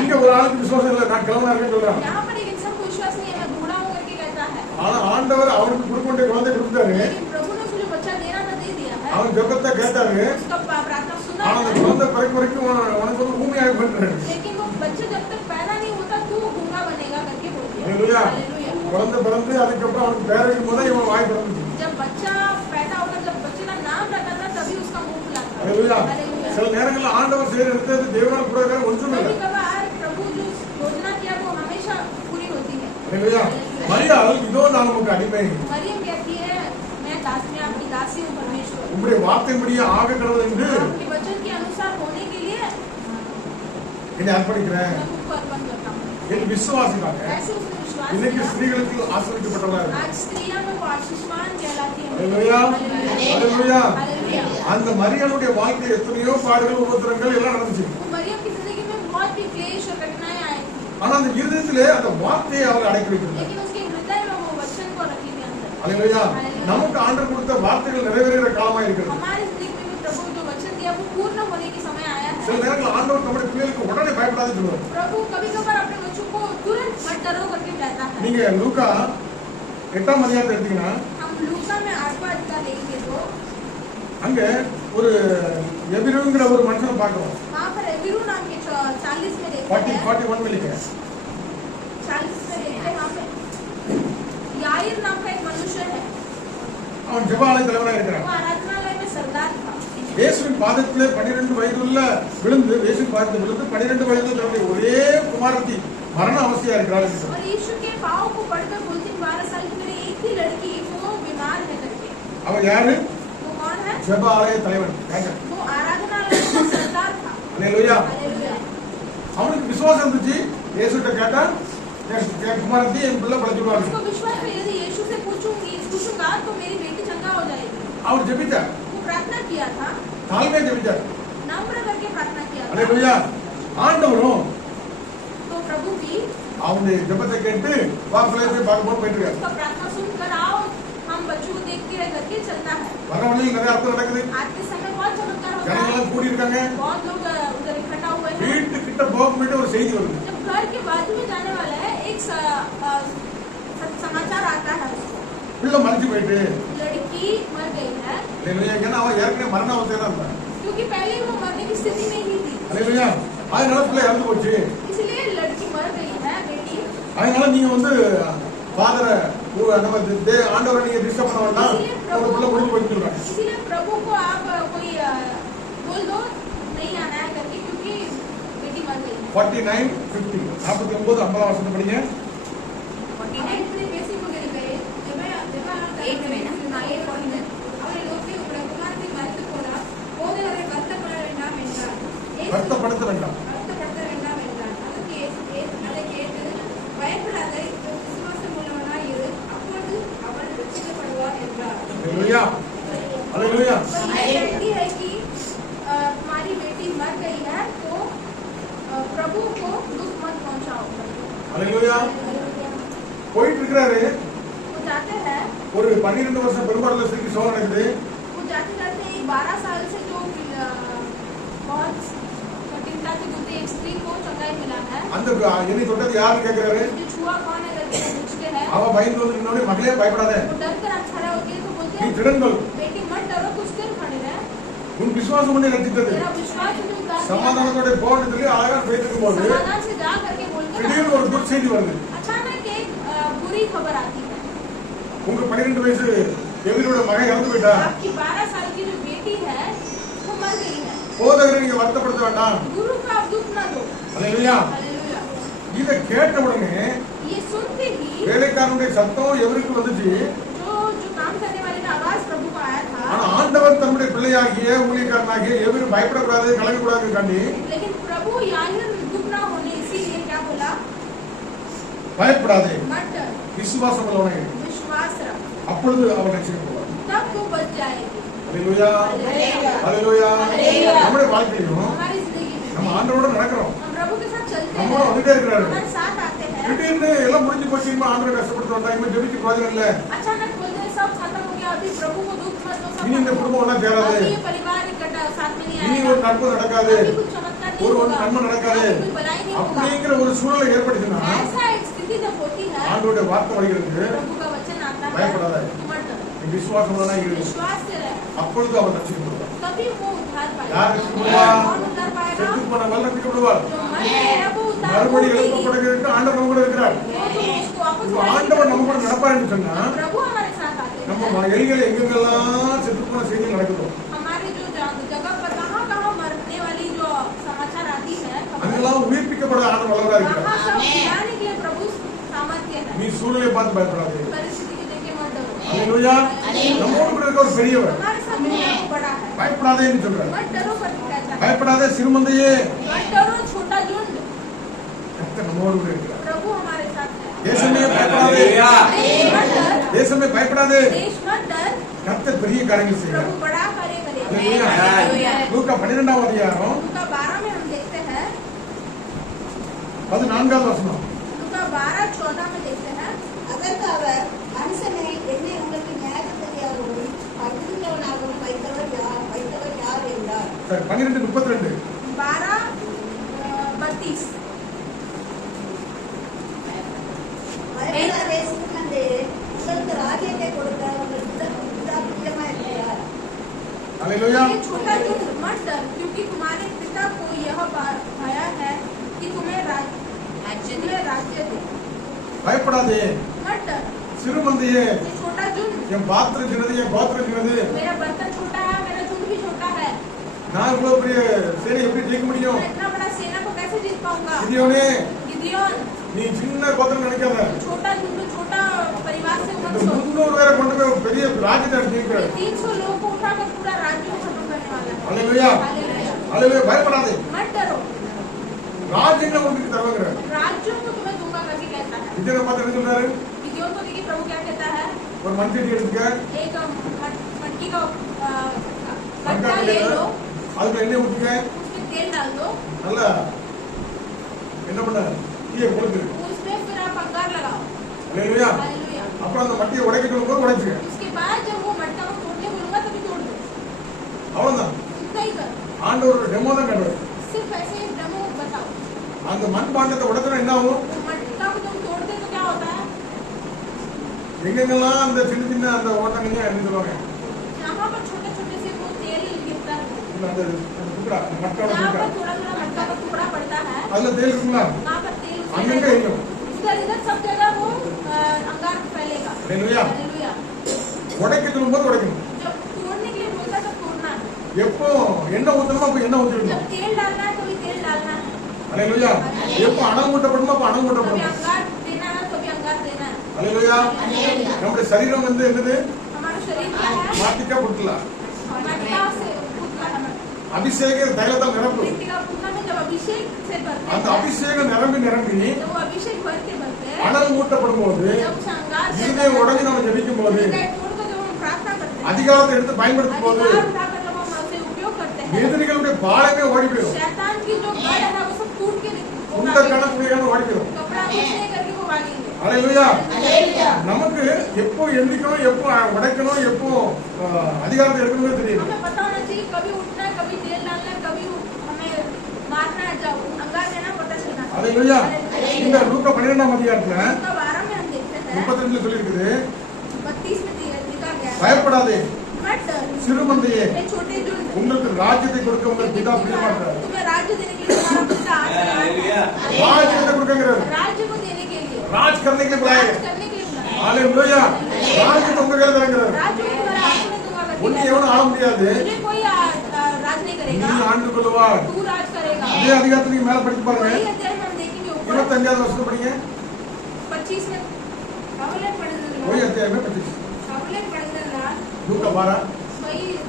இங்க ஒரு ஆளுக்கு விசுவாசம் இல்லை, நான் கிளம்பா இருக்கேன்னு சொல்றான். यहाँ पर एक इंसान को विश्वास नहीं है, मैं बूढ़ा हूँ करके कहता है। ஆனா ஆண்டவர் அவருக்கு கொடுக்க வேண்டிய குழந்தை கொடுத்தாரு. लेकिन प्रभु ने उसको जो बच्चा देना था दे दिया है। அவன் ஜெபத்தை கேட்டாரு. उसका प्रार्थना सुना ஆனா அந்த है। குழந்தை பிறகு வரைக்கும் உனக்கு வந்து ஊமையாக பண்றாரு. लेकिन वो बच्चा जब तक पैदा नहीं होता तू गूंगा बनेगा करके बोलते हैं। அல்லேலூயா. हालेलुया। குழந்தை பிறந்து அதுக்கப்புறம் அவனுக்கு பேர் வைக்கும் போது இவன் வாய் திறந்துச்சு. जब बच्चा पैदा होगा, जब बच्चे का नाम रखा था तभी उसका मुंह खुला था। அல்லேலூயா. हालेलुया। சில நேரங்கள்ல ஆண்டவர் செய்யறது தேவனால் கூட வேற ஒன்றும் இல்லை. कभी कभार प्रभु जो योजना किया वो हमेशा पूरी होती है। அல்லேலூயா. மரியாள் இதோ நான் உமக்கு அடிமை, मरियम कहती है मैं दास में आपकी दासी हूँ परमेश्वर। உம்முடைய வார்த்தையின்படியே ஆக கடவுள் என்று आपके वचन के अनुसार होने के लिए என்னை அர்ப்பணிக்கிறேன். मैं खुद को अर्पण करता हूँ। என் விசுவாசிக்காக ऐसे उसने विश्वास இன்னைக்கு किया। ஸ்திரீகளுக்கு ஆசீர்வதிக்கப்பட்டவளா இருக்கு. आज स्त्रियां में वो आशीषवान कहलाती है। அல்லேலூயா. அல்லேலூயா. हालेलुया। அந்த மரியாளுடைய வாழ்க்கையில் எத்தனையோ பாடுகள் உபத்திரங்கள் எல்லாம் நடந்துச்சு. वो मरियम की जिंदगी में बहुत भी क्लेश और कठिनाई आई थी, ஆனா அந்த இருதயத்திலே அந்த வார்த்தையை அவர் அடக்கி வைக்கிறார். लेकिन उसके हृदय में वो वचन को रखी थी अंदर। அல்லேலூயா. நமக்கு ஆண்டவர் கொடுத்த வார்த்தைகள் நிறைவேறுகிற காலமா இருக்கிறது. हमारी जिंदगी में भी प्रभु जो वचन दिया वो पूर्ण होने के समय आया சில है। நேரங்கள் ஆண்டவர் நம்முடைய பிள்ளைகளுக்கு உடனே பயப்படாதுன்னு சொல்லுவார். प्रभु कभी कभार अपने बच्चों को तुरंत मत डरो करके कहता है। நீங்க லூக்கா 8ஆம் அதிகாரத்தை எடுத்தீங்கன்னா हम लूका में 8वां अध्याय देखेंगे तो அங்க ஒரு எபிருங்கிற ஒரு மனுஷனை பார்க்கிறோம். वहाँ पर एबिरू नाम के 40 में देखते 40 हैं। 41 में लिखे हैं. 40 में देखते हैं वहाँ पे याईर नाम का एक मनुष्य है। அவன் ஜெபாலய தலைவனா वो இருக்கிறான். आराधनालय में सरदार था। இயேசுவின் பாதத்திலே 12 வயதுள்ள விழுந்து இயேசுவின் பாதத்தில் விழுந்து 12 வயதுள்ள தன்னுடைய ஒரே குமாரத்தி மரண அவஸ்தையா இருக்கிறாள் என்று और यीशु के पाँव को पढ़कर बोलती 12 साल की मेरी एक ही लड़की वो बीमार है करके। அவன் யாரு? वो कौन है? ஜெபாலய தலைவன். கேங்க. वो आराधनालय का सरदार था। அல்லேலூயா. हालेलुया। அவனுக்கு விசுவாசம் இருந்துச்சு. இயேசுட்ட கேட்டா என் குமாரத்தி என் பிள்ளை பழச்சுடுவாங்க. उसको विश्वास है यदि यीशु से पूछूंगा तो मेरी बेटी चंगा हो जाएगी। அவர் ஜெபித்தார். वो प्रार्थना किया था, தாழ்மையா ஜெபித்தார். नम्र करके प्रार्थना किया था। அல்லேலூயா. ஆண்டவரும் तो प्रभु भी அவனுடைய ஜெபத்தை கேட்டு வாசலே போய் பார்க்க போயிட்டு இருக்காரு. उसका प्रार्थना सुनकर आओ हम बच्चों को देख के करके चलता है। வர வழியில் நிறைய அர்த்தம் நடக்குது. आज के समय बहुत चमत्कार होता ஜனங்கள் है, எல்லாம் கூடி இருக்காங்க. बहुत लोग उधर इकट्ठा हुए हैं। வீட்டு கிட்ட போக முன்னாடி ஒரு செய்தி வருது. जब घर के बाजू में जाने वाला है एक समाचार आता है उसको பிள்ளை மறைஞ்சு போயிட்டு लड़की मर गई है, அல்லேலூயா. ஏன்னா அவன் ஏற்கனவே மரண அவஸ்தையில தான் இருந்தான். क्योंकि पहले वो मरने की स्थिति में ही थी। அல்லேலூயா. அதனால பிள்ளை இறந்து போச்சு. इसलिए लड़की मर गई है बेटी। அதனால நீங்க வந்து ஃபாதரை நம்ம ஆண்டவரை நீங்க டிஸ்டர்ப் பண்ண வேண்டாம். ஒரு பிள்ளை முடிஞ்சு போயிட்டு சொல்றாங்க. इसीलिए प्रभु को आप कोई बोल दो नहीं आना है करके, क्योंकि बेटी मर गई है। 49 50 49 50 வருஷம் படிங்க. 49 अपने बेसिक वगैरह करे एक में ना? அவரை நோக்கி உங்கள் குமாரத்தை மறுத்து போனால் போதகரை வருத்தப்பட வேண்டாம் என்றார். வருத்தப்படுத்த வேண்டாம். வருத்தப்படுத்த வேண்டாம் என்றார். அதை கேட்டு பயப்படாத விசுவாசம் உள்ளவனாய் இரு, அப்பொழுது அவள் ரட்சிக்கப்படுவார் என்றார்। அல்லேலூயா. அல்லேலூயா. ये कहती है कि तुम्हारी बेटी मर गई है तो प्रभु को दुख मत पहुंचाओ। அல்லேலூயா. போயிட்டு இருக்கிறாரு. वो जाते हैं, ஒரு 12 வருஷம் பெரும்பாடுல ஸ்திரீக்கு சோகம் நடக்குது. वो जाते जाते 12 साल से जो बहुत कठिनता एक स्त्री को चंगाई मिला है அந்த என்னை தொட்டது யாருன்னு கேக்குறாரு. जो छुआ कौन है करके पूछते हैं அவ பயந்து வந்து நின்னோடனே மகளே பயப்படாத, वो डर कर खड़ा होती है तो बोलते நீ हैं திடன்கள், बेटी मत डरो कुछ देर खड़े रह உன் விசுவாசம் உன்னை ரட்சித்தது. तेरा विश्वास तुझे उद्धार किया சமாதானத்தோட போன்னு சொல்லி அழகா பேசிட்டு இருக்கும்போது समाधान से जा करके बोलते हैं திடீர்னு ஒரு துர்ச்செய்தி வருது. अचानक एक बुरी खबर आती है உங்க 12 வயசு எதிரோட மகன் இறந்து போயிட்டா, आपकी 12 साल की जो बेटी है वो मर गई है போதகரை நீங்க வருத்தப்படுத்த வேண்டாம். गुरु का आप दुख न दो அல்லேலூயா. हालेलुया இத கேட்ட உடனே ये सुनते ही வேலைக்காரனுடைய சத்தம் எவருக்கு வந்துச்சு. जो काम करने वाले का आवाज प्रभु को आया ஆனா था ஆண்டவர் தன்னுடைய பிள்ளையாகிய ஊழியக்காரனாகிய எவரும் பயப்படக்கூடாது, கலங்கக்கூடாதுன்னு காண்டி लेकिन प्रभु याहिर दुख ना होने इसीलिए क्या बोला பயப்படாதே, मत डर விசுவாசம் உள்ளவனே, विश्वास रख அப்பொழுது அவன் ரட்சிக்கப்படுவான். तब वो बच जाएगी அல்லேலூயா. हालेलुया அல்லேலூயா. அல்லேலூயா. நம்முடைய வாழ்க்கையிலும் हमारी जिंदगी நம்ம में ஆண்டவரோட நடக்கிறோம், हम प्रभु के साथ चलते நம்மளோட हैं வந்துட்டே இருக்கிறாரு. हमारे साथ आते हैं திடீர்னு எல்லாம் முடிஞ்சு போச்சு, இனிமே ஆண்டவரை கஷ்டப்படுத்த வேண்டாம், இனிமே ஜெபிக்க பிரயோஜனம் இல்ல, अचानक बोलते हैं सब खत्म हो गया अभी प्रभु को दुख मत दो இனி இந்த सब குடும்பம் ஒண்ணா சேராது, अभी ये परिवार इकट्ठा साथ में नहीं இனி आएगा ஒரு நட்பு நடக்காது, अभी कुछ चमत्कार नहीं ஒரு होगा நன்மை நடக்காது अभी कोई भलाई नहीं होगा அப்படிங்கிற ஒரு சூழ்நிலை ஏற்படுச்சுன்னா ऐसा एक स्थिति जब होती है ஆண்டவருடைய வார்த்தை வருகிறது, प्रभु का वचन आता है பயப்படாத, मत डरो நீ விசுவாசம் உள்ளவனா இரு, विश्वास से रह அப்பொழுது அவர் ரட்சிக்கப்படுவார். तभी वो उद्धार யார் पाएगा ரட்சிக்கப்படுவா? कौन उद्धार पाएगा செத்து போன வல்ல ரட்சிக்கப்படுவார். जो मर गए हैं वो उद्धार மறுபடி होगी எழுப்பப்படுகிறதுக்கு ஆண்டவர் நம்ம கூட இருக்கிறார். जो उसको वापस இப்போ ஆண்டவர் நம்ம கூட நடப்பாருன்னு சொன்னா प्रभु हमारे साथ आते हैं நம்ம எலிகள் எங்கெங்கெல்லாம் செத்து போன செய்தி நடக்குதோ हमारे जो जगह पर कहाँ कहाँ मरने वाली जो समाचार आती है खबर, அங்கெல்லாம் உயிர்ப்பிக்கப்பட ஆண்டவர் வல்லவரா இருக்கிறார். वहाँ सब जिलाने के लिए प्रभु सामर्थ्य है நீ சூழ்நிலையை பார்த்து பயப்படாதே. परिस्थिति को देख के मत डरो அல்லேலூயா. நம்மோடு கூட இருக்க ஒரு பெரியவர், हमारे साथ दुनिया को बड़ा है பயப்படாதேன்னு சொல்றாரு. मत डरो करके कहता है பயப்படாதே சிறுமந்தையே, मत डरो छोटा झुंड கர்த்தர் நம்மோடு கூட இருக்கிறார். प्रभु हमारे साथ है தேசமே பயப்படாதே, देश मत डर தேசமே பயப்படாதே, देश मत डर கர்த்தர் பெரிய காரியங்கள் செய்கிறார். प्रभु बड़ा कार्य करेगा அல்லேலூயா. हालेलुया। லூக்கா 12ஆம் அதிகாரம் लूका 12 में हम देखते हैं 14வது வசனம். लूका 12:14 में देखते हैं அதற்கு அவர் மனுஷனை என்னை உங்களுக்கு நியாயாதிபதியாகவும் பகிர்ந்தவனாகவும் வைத்தவர் யார் என்றார். சரி 12:32. 12:32 பயப்படாதே சிறுமந்தே, உங்களுக்கு ராஜ்யத்தை கொடுக்க உங்கள் பிதா பிரியமா இருக்கிறார். அல்லேலூயா. ये छोटा झुंड मत डर क्योंकि तुम्हारे पिता को यह भया है कि तुम्हें राज्य दे பயப்படாதே मत डर சிறுமந்தையே, ये छोटा झुंड என் பாத்திரம் சின்னது, என் கோத்திரம் சின்னது, मेरा बर्तन छोटा है मेरा झुंड भी छोटा है நான் இவ்வளவு பெரிய சேனை எப்படி ஜெயிக்க முடியும்? मैं इतना बड़ा सेना को कैसे जीत पाऊंगा கிதியோனே, गिदियोन நீ சின்ன கோத்திரம் நினைக்காத, छोटा झुंड छोटा परिवार से இந்த मत सोच 300 பேரை கொண்டு போய் ஒரு பெரிய ராஜ்யத்தை ஜெயிக்கிறார். 300 लोगों को उठाकर पूरा राज्य को खत्म करने वाला है அல்லேலூயா. हालेलुया அல்லேலூயா. பயப்படாதே, मत डरो ராஜ்யங்களை உங்களுக்கு தருவாங்கிறார். राज्यों को तुम्हें दूंगा करके कहता है கிதியோனை பார்த்து என்ன சொல்றாரு? गिदियोन को देखिए प्रभु क्या कहता है ஒரு மண்சட்டி எடுத்துக்க, एक मटकी का மண்கா मटका ले लो அதுக்கு எண்ணெய் ஊத்துக்க, उसमें तेल डाल दो நல்லா என்ன பண்ண தீயை கொளுத்து. उसमें फिर आप अंगार लगाओ அல்லேலூயா. हालेलुया அப்புறம் அந்த மட்டியை உடைக்க சொல்லும்போது உடைச்சுக்க. उसके बाद जब वो मटका को तोड़ने बोलूंगा तभी तोड़ दो அவ்வளவுதான். इतना ही कर ஆண்டவரோட டெமோ தான் கண்டுவார். सिर्फ ऐसे ही डेमो बताओ அந்த மண் பாண்டத்தை உடைச்சா என்ன ஆகும்? तो मटका को तुम तोड़ते तो क्या होता है எங்கெங்கெல்லாம் அந்த சின்ன சின்ன அந்த ஓட்டங்களையும் என்ன சொல்லுவாங்க, जहाँ पर छोटे छोटे से वो तेल गिरता है இல்ல அந்த துக்கடா மட்டோட जहाँ துக்கடா पर थोड़ा थोड़ा मटका का टुकड़ा पड़ता है அதுல தேல் இருக்குங்களா, वहाँ पर तेल அங்கங்க எரியும். इधर इधर सब जगह वो अंगार फैलेगा அல்லேலூயா. हालेलुया உடைக்க சொல்லும்போது உடைக்கணும். जब तोड़ने के लिए बोलता है तब तोड़ना है எப்போ எண்ணெய் ஊத்தணுமோ அப்போ எண்ணெய் ஊத்திடணும். जब तेल डालना है तभी तेल डालना है அல்லேலூயா. எப்போ அணம் ஊட்டப்படணுமோ அப்போ அணம் कभी ஊட்டப்படணும். अंगार देना है कभी अंगार देना है அல்லேலூயா. நம்முடைய சரீரம் வந்து என்னது? हमारा शरीर क्या है மாட்டிக்கா புட்டலாம். मटका से पुतना है அபிஷேக தைலத்தை நிரப்பு. मिट्टी का पुतना में जब अभिषेक से भरते அந்த हैं அபிஷேகம் நிரம்பி जब वो अभिषेक भर के भरते हैं அனல் ஊட்டப்படும் போது जब उस अंगार से இருதயம் உடஞ்சி நம்ம ஜெபிக்கும் போது हृदय तोड़कर जब हम प्रार्थना करते हैं அதிகாரத்தை எடுத்து பயன்படுத்தும் போது अधिकार उठाकर जब हम उसे उपयोग करते हैं எதிரிகளுடைய பாலமே ஓடி போயிடும். शैतान की जो गढ़ है वो सब टूट के உண்ட கணக்குடையான ஓடி போயிடும். कपड़ा कुछ नहीं करके वो भागेंगे அல்லேலூயா. நமக்கு எப்போ எந்திக்கணும், எப்போ உடைக்கணும், எப்போ அதிகாரத்தை எடுக்கணும்னு தெரியும். हमें पता होना चाहिए कभी उठना है कभी तेल डालना है कभी हमें मारना जाओ अंगा देना पता चलना அல்லேலூயா. இந்த லூக்கா 12ஆம் அதிகாரத்துல उसका 12 में हम देखते हैं 32ல சொல்லி இருக்குது, 32 में लिखा गया है பயப்படாதே मत डर சிறுமந்தையே, ये छोटे जो உங்களுக்கு ராஜ்யத்தை கொடுக்க உங்கள் பிதா பிரியமாட்டார். तुम्हें राज्य देने के लिए तुम्हारा पिता आ रहा है ராஜ்யத்தை கொடுக்கங்கிறார். राज्य को देने के लिए ராஜ் करने के लिए बुलाया राज करने के लिए बुलाया அல்லேலூயா. ராஜ்யத்தை உங்க கையில தரங்கிறார். राज्य को तुम्हारे हाथ में दूंगा உன்னை எவனும் ஆள முடியாது. तुझे कोई राज नहीं நீ करेगा ஆண்டு கொள்வார். तू राज करेगा இதே அதிகாரத்தை நீங்க மேல படிச்சு பாருங்க. वही अध्याय में हम देखेंगे ऊपर 25வது வசனம் படிங்க. 25 में கவலை போய் படுதல் அத்தியாயமே 25. கவலை படுதல் லூக்கா 12.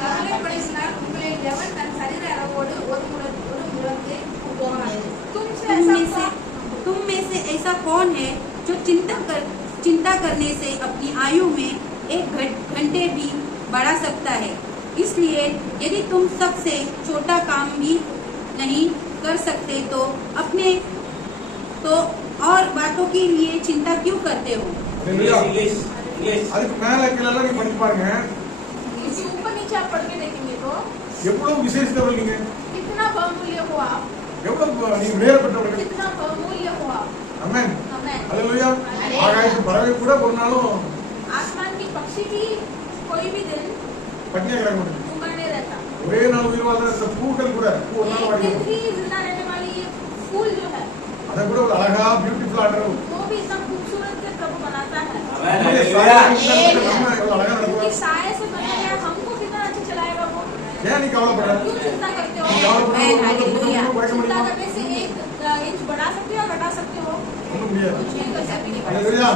கவலை படுதல் உங்களை எவன் தன் சரீர அளவோடு ஒரு முழத்தை போவான் तुम में से ऐसा कौन है जो चिंता करने से अपनी आयु में एक घंटे भी बढ़ा सकता है। इसलिए यदि तुम सबसे छोटा काम भी नहीं कर सकते तो अपने तो और बातों के लिए चिंता क्यों करते हो। அல்லேலூயா. அதுக்கு மேல கீழ எல்லாம் நீங்க படிச்சு பாருங்க. इसके ऊपर नीचे आप पढ़ के देखेंगे तो எவ்வளவு விசேஷத்தவர்கள் நீங்க, कितना बहुमूल्य हो आप எவ்வளவு நீங்க வேறுபட்டவர்கள். कितना बहुमूल्य हो आप ஆமென். हमें அல்லேலூயா. ஆகாயத்து பறவை கூட ஒரு நாளும் आसमान की पक्षी भी कोई भी दिन பட்டினியா கிடக்க மாட்டேங்குது. भूखा नहीं रहता ஒரே நாள் உயிர் வாழ்ற இந்த பூக்கள் கூட ஒரு நாள் एक வாடி दिन ही जिंदा रहने वाली ये फूल जो है அதை கூட ஒரு அழகா பியூட்டிஃபுல் ஆடுறோம். वो भी इतना खूबसूरत के प्रभु बनाता है நம்ம எவ்வளவு அழகா कि நடக்குது. साये से बना गया हमको कितना अच्छा चलाएगा वो ஏன் நீ கவலைப்படுற? क्यों चिंता करते நீ हो கவலைப்படுறது குறைக்க चिंता முடியுமா? करने से एक इंच बढ़ा सकते हो या घटा सकते हो ஒண்ணும் முடியாது. कुछ नहीं कर सकते அல்லேலூயா.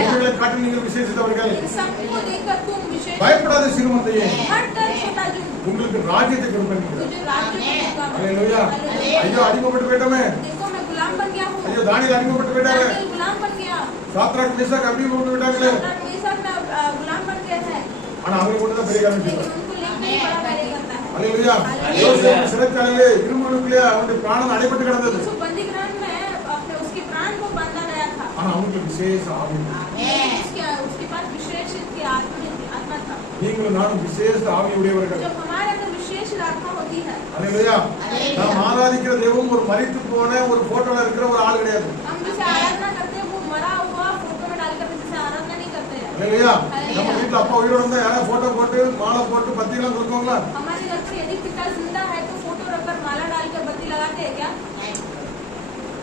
உங்களை காட்டி நீங்கள் விசேஷித்தவர்கள். इन सबको देखकर तुम विशेष பயப்படாத சிறுமந்தையே, हट कर छोटा जो உங்களுக்கு ராஜ்யத்தை கொடுப்பேன். तुझे राज्य को दूंगा मैं। அல்லேலூயா. हालेलुया। ஐயோ அடிமைப்பட்டு போயிட்டோமே. देखो मैं गुलाम बन गया हूँ ஐயோ தானியேல் அடிமைப்பட்டு போயிட்டாங்க. दानियेल गुलाम बन गया சாத்ராக் மேஷாக் அடிமைப்பட்டு போயிட்டாங்களே. शाद्राक मेशक में गुलाम बन गए हैं ஆனா அவங்க கூட தான் பெரிய காரியம் लेकिन செய்வாங்க. उनको लेकर ही बड़ा कार्य करता है அல்லேலூயா. யோசேப்பு சிறைச்சாலையிலே இரும்புக்குள்ளே அவனுடைய பிராணம் அடைபட்டு கிடந்தது. उसको बंदी गृह में अपने उसके प्राण को बांधा गया था ஆனா அவங்களுக்கு விசேஷ ஆவி. उसके पास विशेष की आत्मा था நீங்களும் நானும் விசேஷ ஆவி உடையவர்கள். जब हमारे अंदर विशेष आत्मा होती है அல்லேலூயா. நாம் ஆராதிக்கிற தெய்வம் ஒரு மரித்து போன ஒரு போட்டோல இருக்கிற ஒரு ஆள் கிடையாது. हम जिसे आराधना करते हैं वो मरा हुआ फोटो में डालकर जिसे आराधना नहीं करते हैं அல்லேலூயா. நம்ம வீட்டுல அப்பா உயிரோட இருந்தா யாராவது போட்டோ போட்டு மாலை போட்டு பத்தி எல்லாம் கொடுக்குவாங்களா? हमारे घर पर यदि पिता जिंदा है तो फोटो रखकर माला डालकर बत्ती लगाते हैं क्या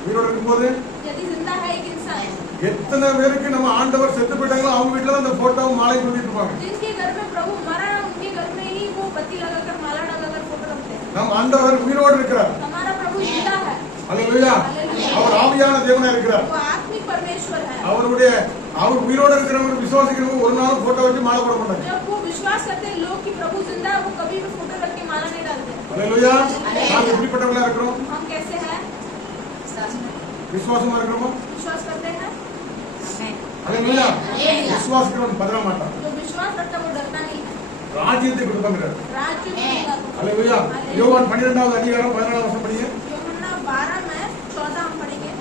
உயிரோட இருக்கும்போது यदि जिंदा है एक इंसान எத்தனை பேருக்கு நம்ம ஆண்டவர் செத்து போயிட்டாங்களோ அவங்க வீட்டுல தான் அந்த போட்டோவும் மாலை கொடுத்துட்டு இருப்பாங்க. जिनके घर में प्रभु मरा है उनके घर में ही वो बत्ती लगाकर माला लगाकर फोटो रखते हैं நம்ம ஆண்டவர் உயிரோடு இருக்கிறார். हमारा प्रभु जिंदा है அல்லேலூயா. அவர் ஆவியான தேவனா இருக்கிறார். वो आत्मिक परमेश्वर है அவர் உயிரோடு இருக்கிறவங்க விசுவாசிக்கிறவங்க ஒரு நாள் போட்டோ வச்சு மாலை போட மாட்டாங்க. जब वो विश्वास करते हैं लोग कि प्रभु जिंदा है वो कभी भी फोटो रख के माला नहीं डालते அல்லேலூயா. நாம் எப்படிப்பட்டவங்களா இருக்கிறோம்? हम कैसे हैं விசுவாசமா இருக்கிறோமா? विश्वास करते हैं அல்லேலூயா. விசுவாசிக்கிறவன் பதற மாட்டான். जो विश्वास रखता है वो डरता नहीं है ராஜ்யத்தை கொடுப்பாங்கிறார். राज्य मिलेगा அல்லேலூயா. யோவான் 12வது அதிகாரம் 14வது வசனம் படிங்க. यूहन्ना 12 में 14 हम पढ़ेंगे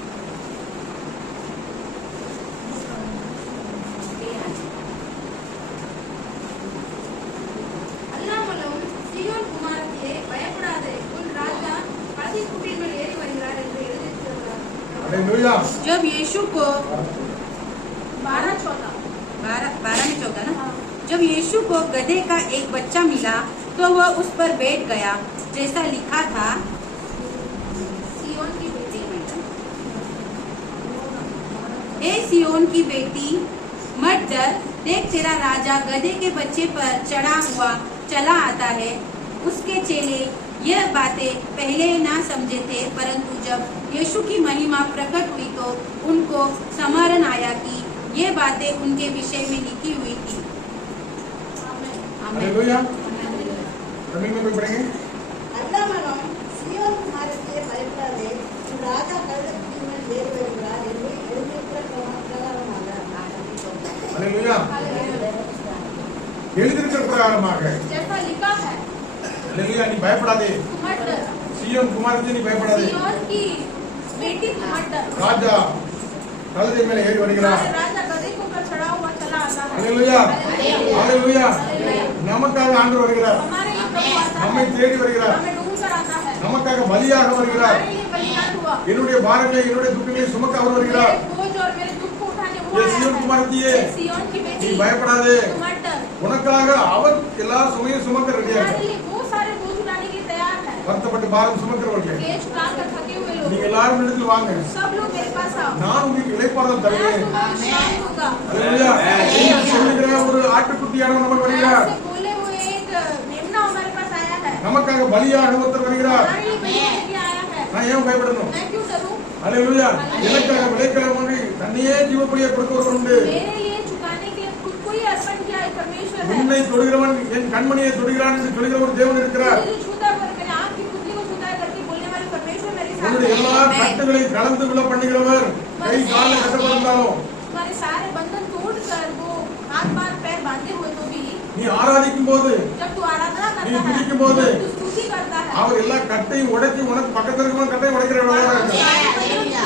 அல்லாமலும் சீயோன் குமாரத்தியே பயப்படாதே உன் ராஜா பதி குட்டின் மேல் ஏறி வருகிறார் என்று எழுதியிருக்கிறார் அல்லேலூயா. जब यीशु को 12 12 में 14 ना, जब यीशु को गधे का एक बच्चा मिला तो वह उस पर बैठ गया जैसा लिखा था। सियोन की बेटी हे सियोन की बेटी मत डर, देख तेरा राजा गधे के बच्चे पर चढ़ा हुआ चला आता है। उसके चेले यह बातें पहले ना समझे थे, परंतु जब यीशु की महिमा प्रकट हुई तो उनको स्मरण आया कि ये बातें उनके विषय में लिखी हुई थी। आमीन। அல்லேலூயா. தமிழ் में पढ़ेंगे. அல்லாமலும் சீயோன் குமாரத்தியே பயப்படாதே உன் ராஜா கழுதையின் மேல் ஏறி வருகிறார் என்று எழுதியிருக்கிற பிரகாரமாக அல்லேலூயா. எழுதியிருக்கிற பிரகாரமாக जैसा लिखा है அல்லேலூயா. நீ பயப்படாதே. तुम मत डर சீயோன் குமாரத்தியே நீ பயப்படாதே. सियोन की बेटी तुम मत डर ராஜா கழுதை மேல ஏறி வருகிறார். हमारे राजा गधे के ऊपर चढ़ा हुआ चला आता है அல்லேலூயா. அல்லேலூயா. हालेलुया। நமக்காக ஆண்டவர் வருகிறார். हमारे लिए प्रभु आता நம்மை है தேடி வருகிறார். हमें ढूंढ कर आता है நமக்காக பலியாக வருகிறார். हमारे लिए बलिदान हुआ। என்னுடைய பாரங்களை என்னுடைய துக்கங்களை சுமக்க அவர் வருகிறார். मेरे बोझ और मेरे दुख को उठाने वो ये आया सियोन है। कुमारतीயே, ये सियोन की நீ बेटी, பயப்படாதே, तुम मत डर। உனக்காக அவர் எல்லா சுமையும் சுமக்க ரெடியா हमारे இருக்கார். लिए वो सारे बोझ उठाने के लिए तैयार है। வருத்தப்பட்டு பாரம் சுமக்கிறவர்களே, केस उठाकर थके हुए लोग, நீங்க எல்லாரும் இடத்துல வாங்க, सब लोग मेरे पास आओ। நான் உங்களுக்கு இளைப்பாறுதல் मैं தருவேன். तुम्हें विश्राम दूंगा। அல்லேலூயா. என்று சொல்லுகிற ஒரு ஆட்டுக்குட்டியானவர் நமக்கு வருகிறார். ऐसे बोले हुए एक मेमना हमारे पास आया है। நமக்காக பலியாக ஒருத்தர் வருகிறார். हमारे लिए बलिदान के लिए आया है। நான் ஏன் பயப்படணும்? मैं क्यों डरूं? அல்லேலூயா. எனக்காக விலைக்கரம் ஒன்று தன்னையே ஜீவபலியை கொடுக்கிறவர் உண்டு. मेरे लिए चुकाने के लिए खुद को ही अर्पण किया एक परमेश्वर है। உன்னை தொடுகிறவன் என் கண்மணியை தொடுகிறான் என்று சொல்லுகிற ஒரு தேவன் இருக்கிறார். मुझे जो छूता है मेरे आँख की पुतली को छूता है करके बोलने वाले परमेश्वर मेरे साथ உன்னுடைய எல்லா है। கட்டுகளையும் கலந்து விழ பண்ணுகிறவர், கை கால கட்டப்பட்டிருந்தாலும் तुम्हारे सारे बंधन तोड़कर वो हाथ बांध पैर बांधे हुए तो भी நீ ஆராதிக்கும் போது जब तू आराधना நீ करता है, துதிக்கும் போது तू स्तुति करता है, அவர் எல்லா கட்டையும் உடைச்சு உனக்கு பக்கத்துல இருக்கவன் கட்டையும் உடைக்கிற விவகாரம் இருக்கு.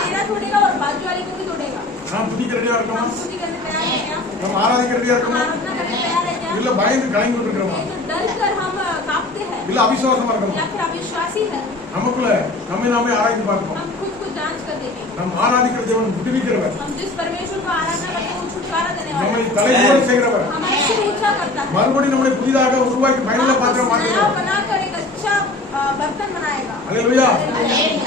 तेरा तोड़ेगा और बाजू वाले को भी तोड़ेगा। நாம் துதிக்க ரெடியா இருக்கோமா? हम स्तुति करने तैयार हैं क्या? நம்ம ஆராதிக்க ரெடியா हम இருக்கோமா? आराधना करने तैयार हैं क्या? இல்ல பயந்து கலங்கி இருக்கிறோமா? नहीं तो डर कर हम कांपते हैं இல்ல அவிசுவாசமா இருக்கோமா? या फिर अविश्वासी है। நமக்குள்ள நம்மை நாமே ஆராய்ந்து பார்ப்போம். हम खुद को जांच कर देंगे। நம் ஆராதிக்கிற தேவன் விடுவிக்கிறவர், हम जिस परमेश्वर को आराधना करते हैं वो छुटकारा देने वाला நம்மை है। தலைமுறை செய்கிறவர், हमारे सिर ऊंचा करता है। மறுபடியும் நம்மளை புதிதாக உருவாக்கி பயனுள்ள பாத்திரம் नया மாற்றுகிறார். बनाकर एक अच्छा बर्तन बनाएगा। அல்லேலூயா.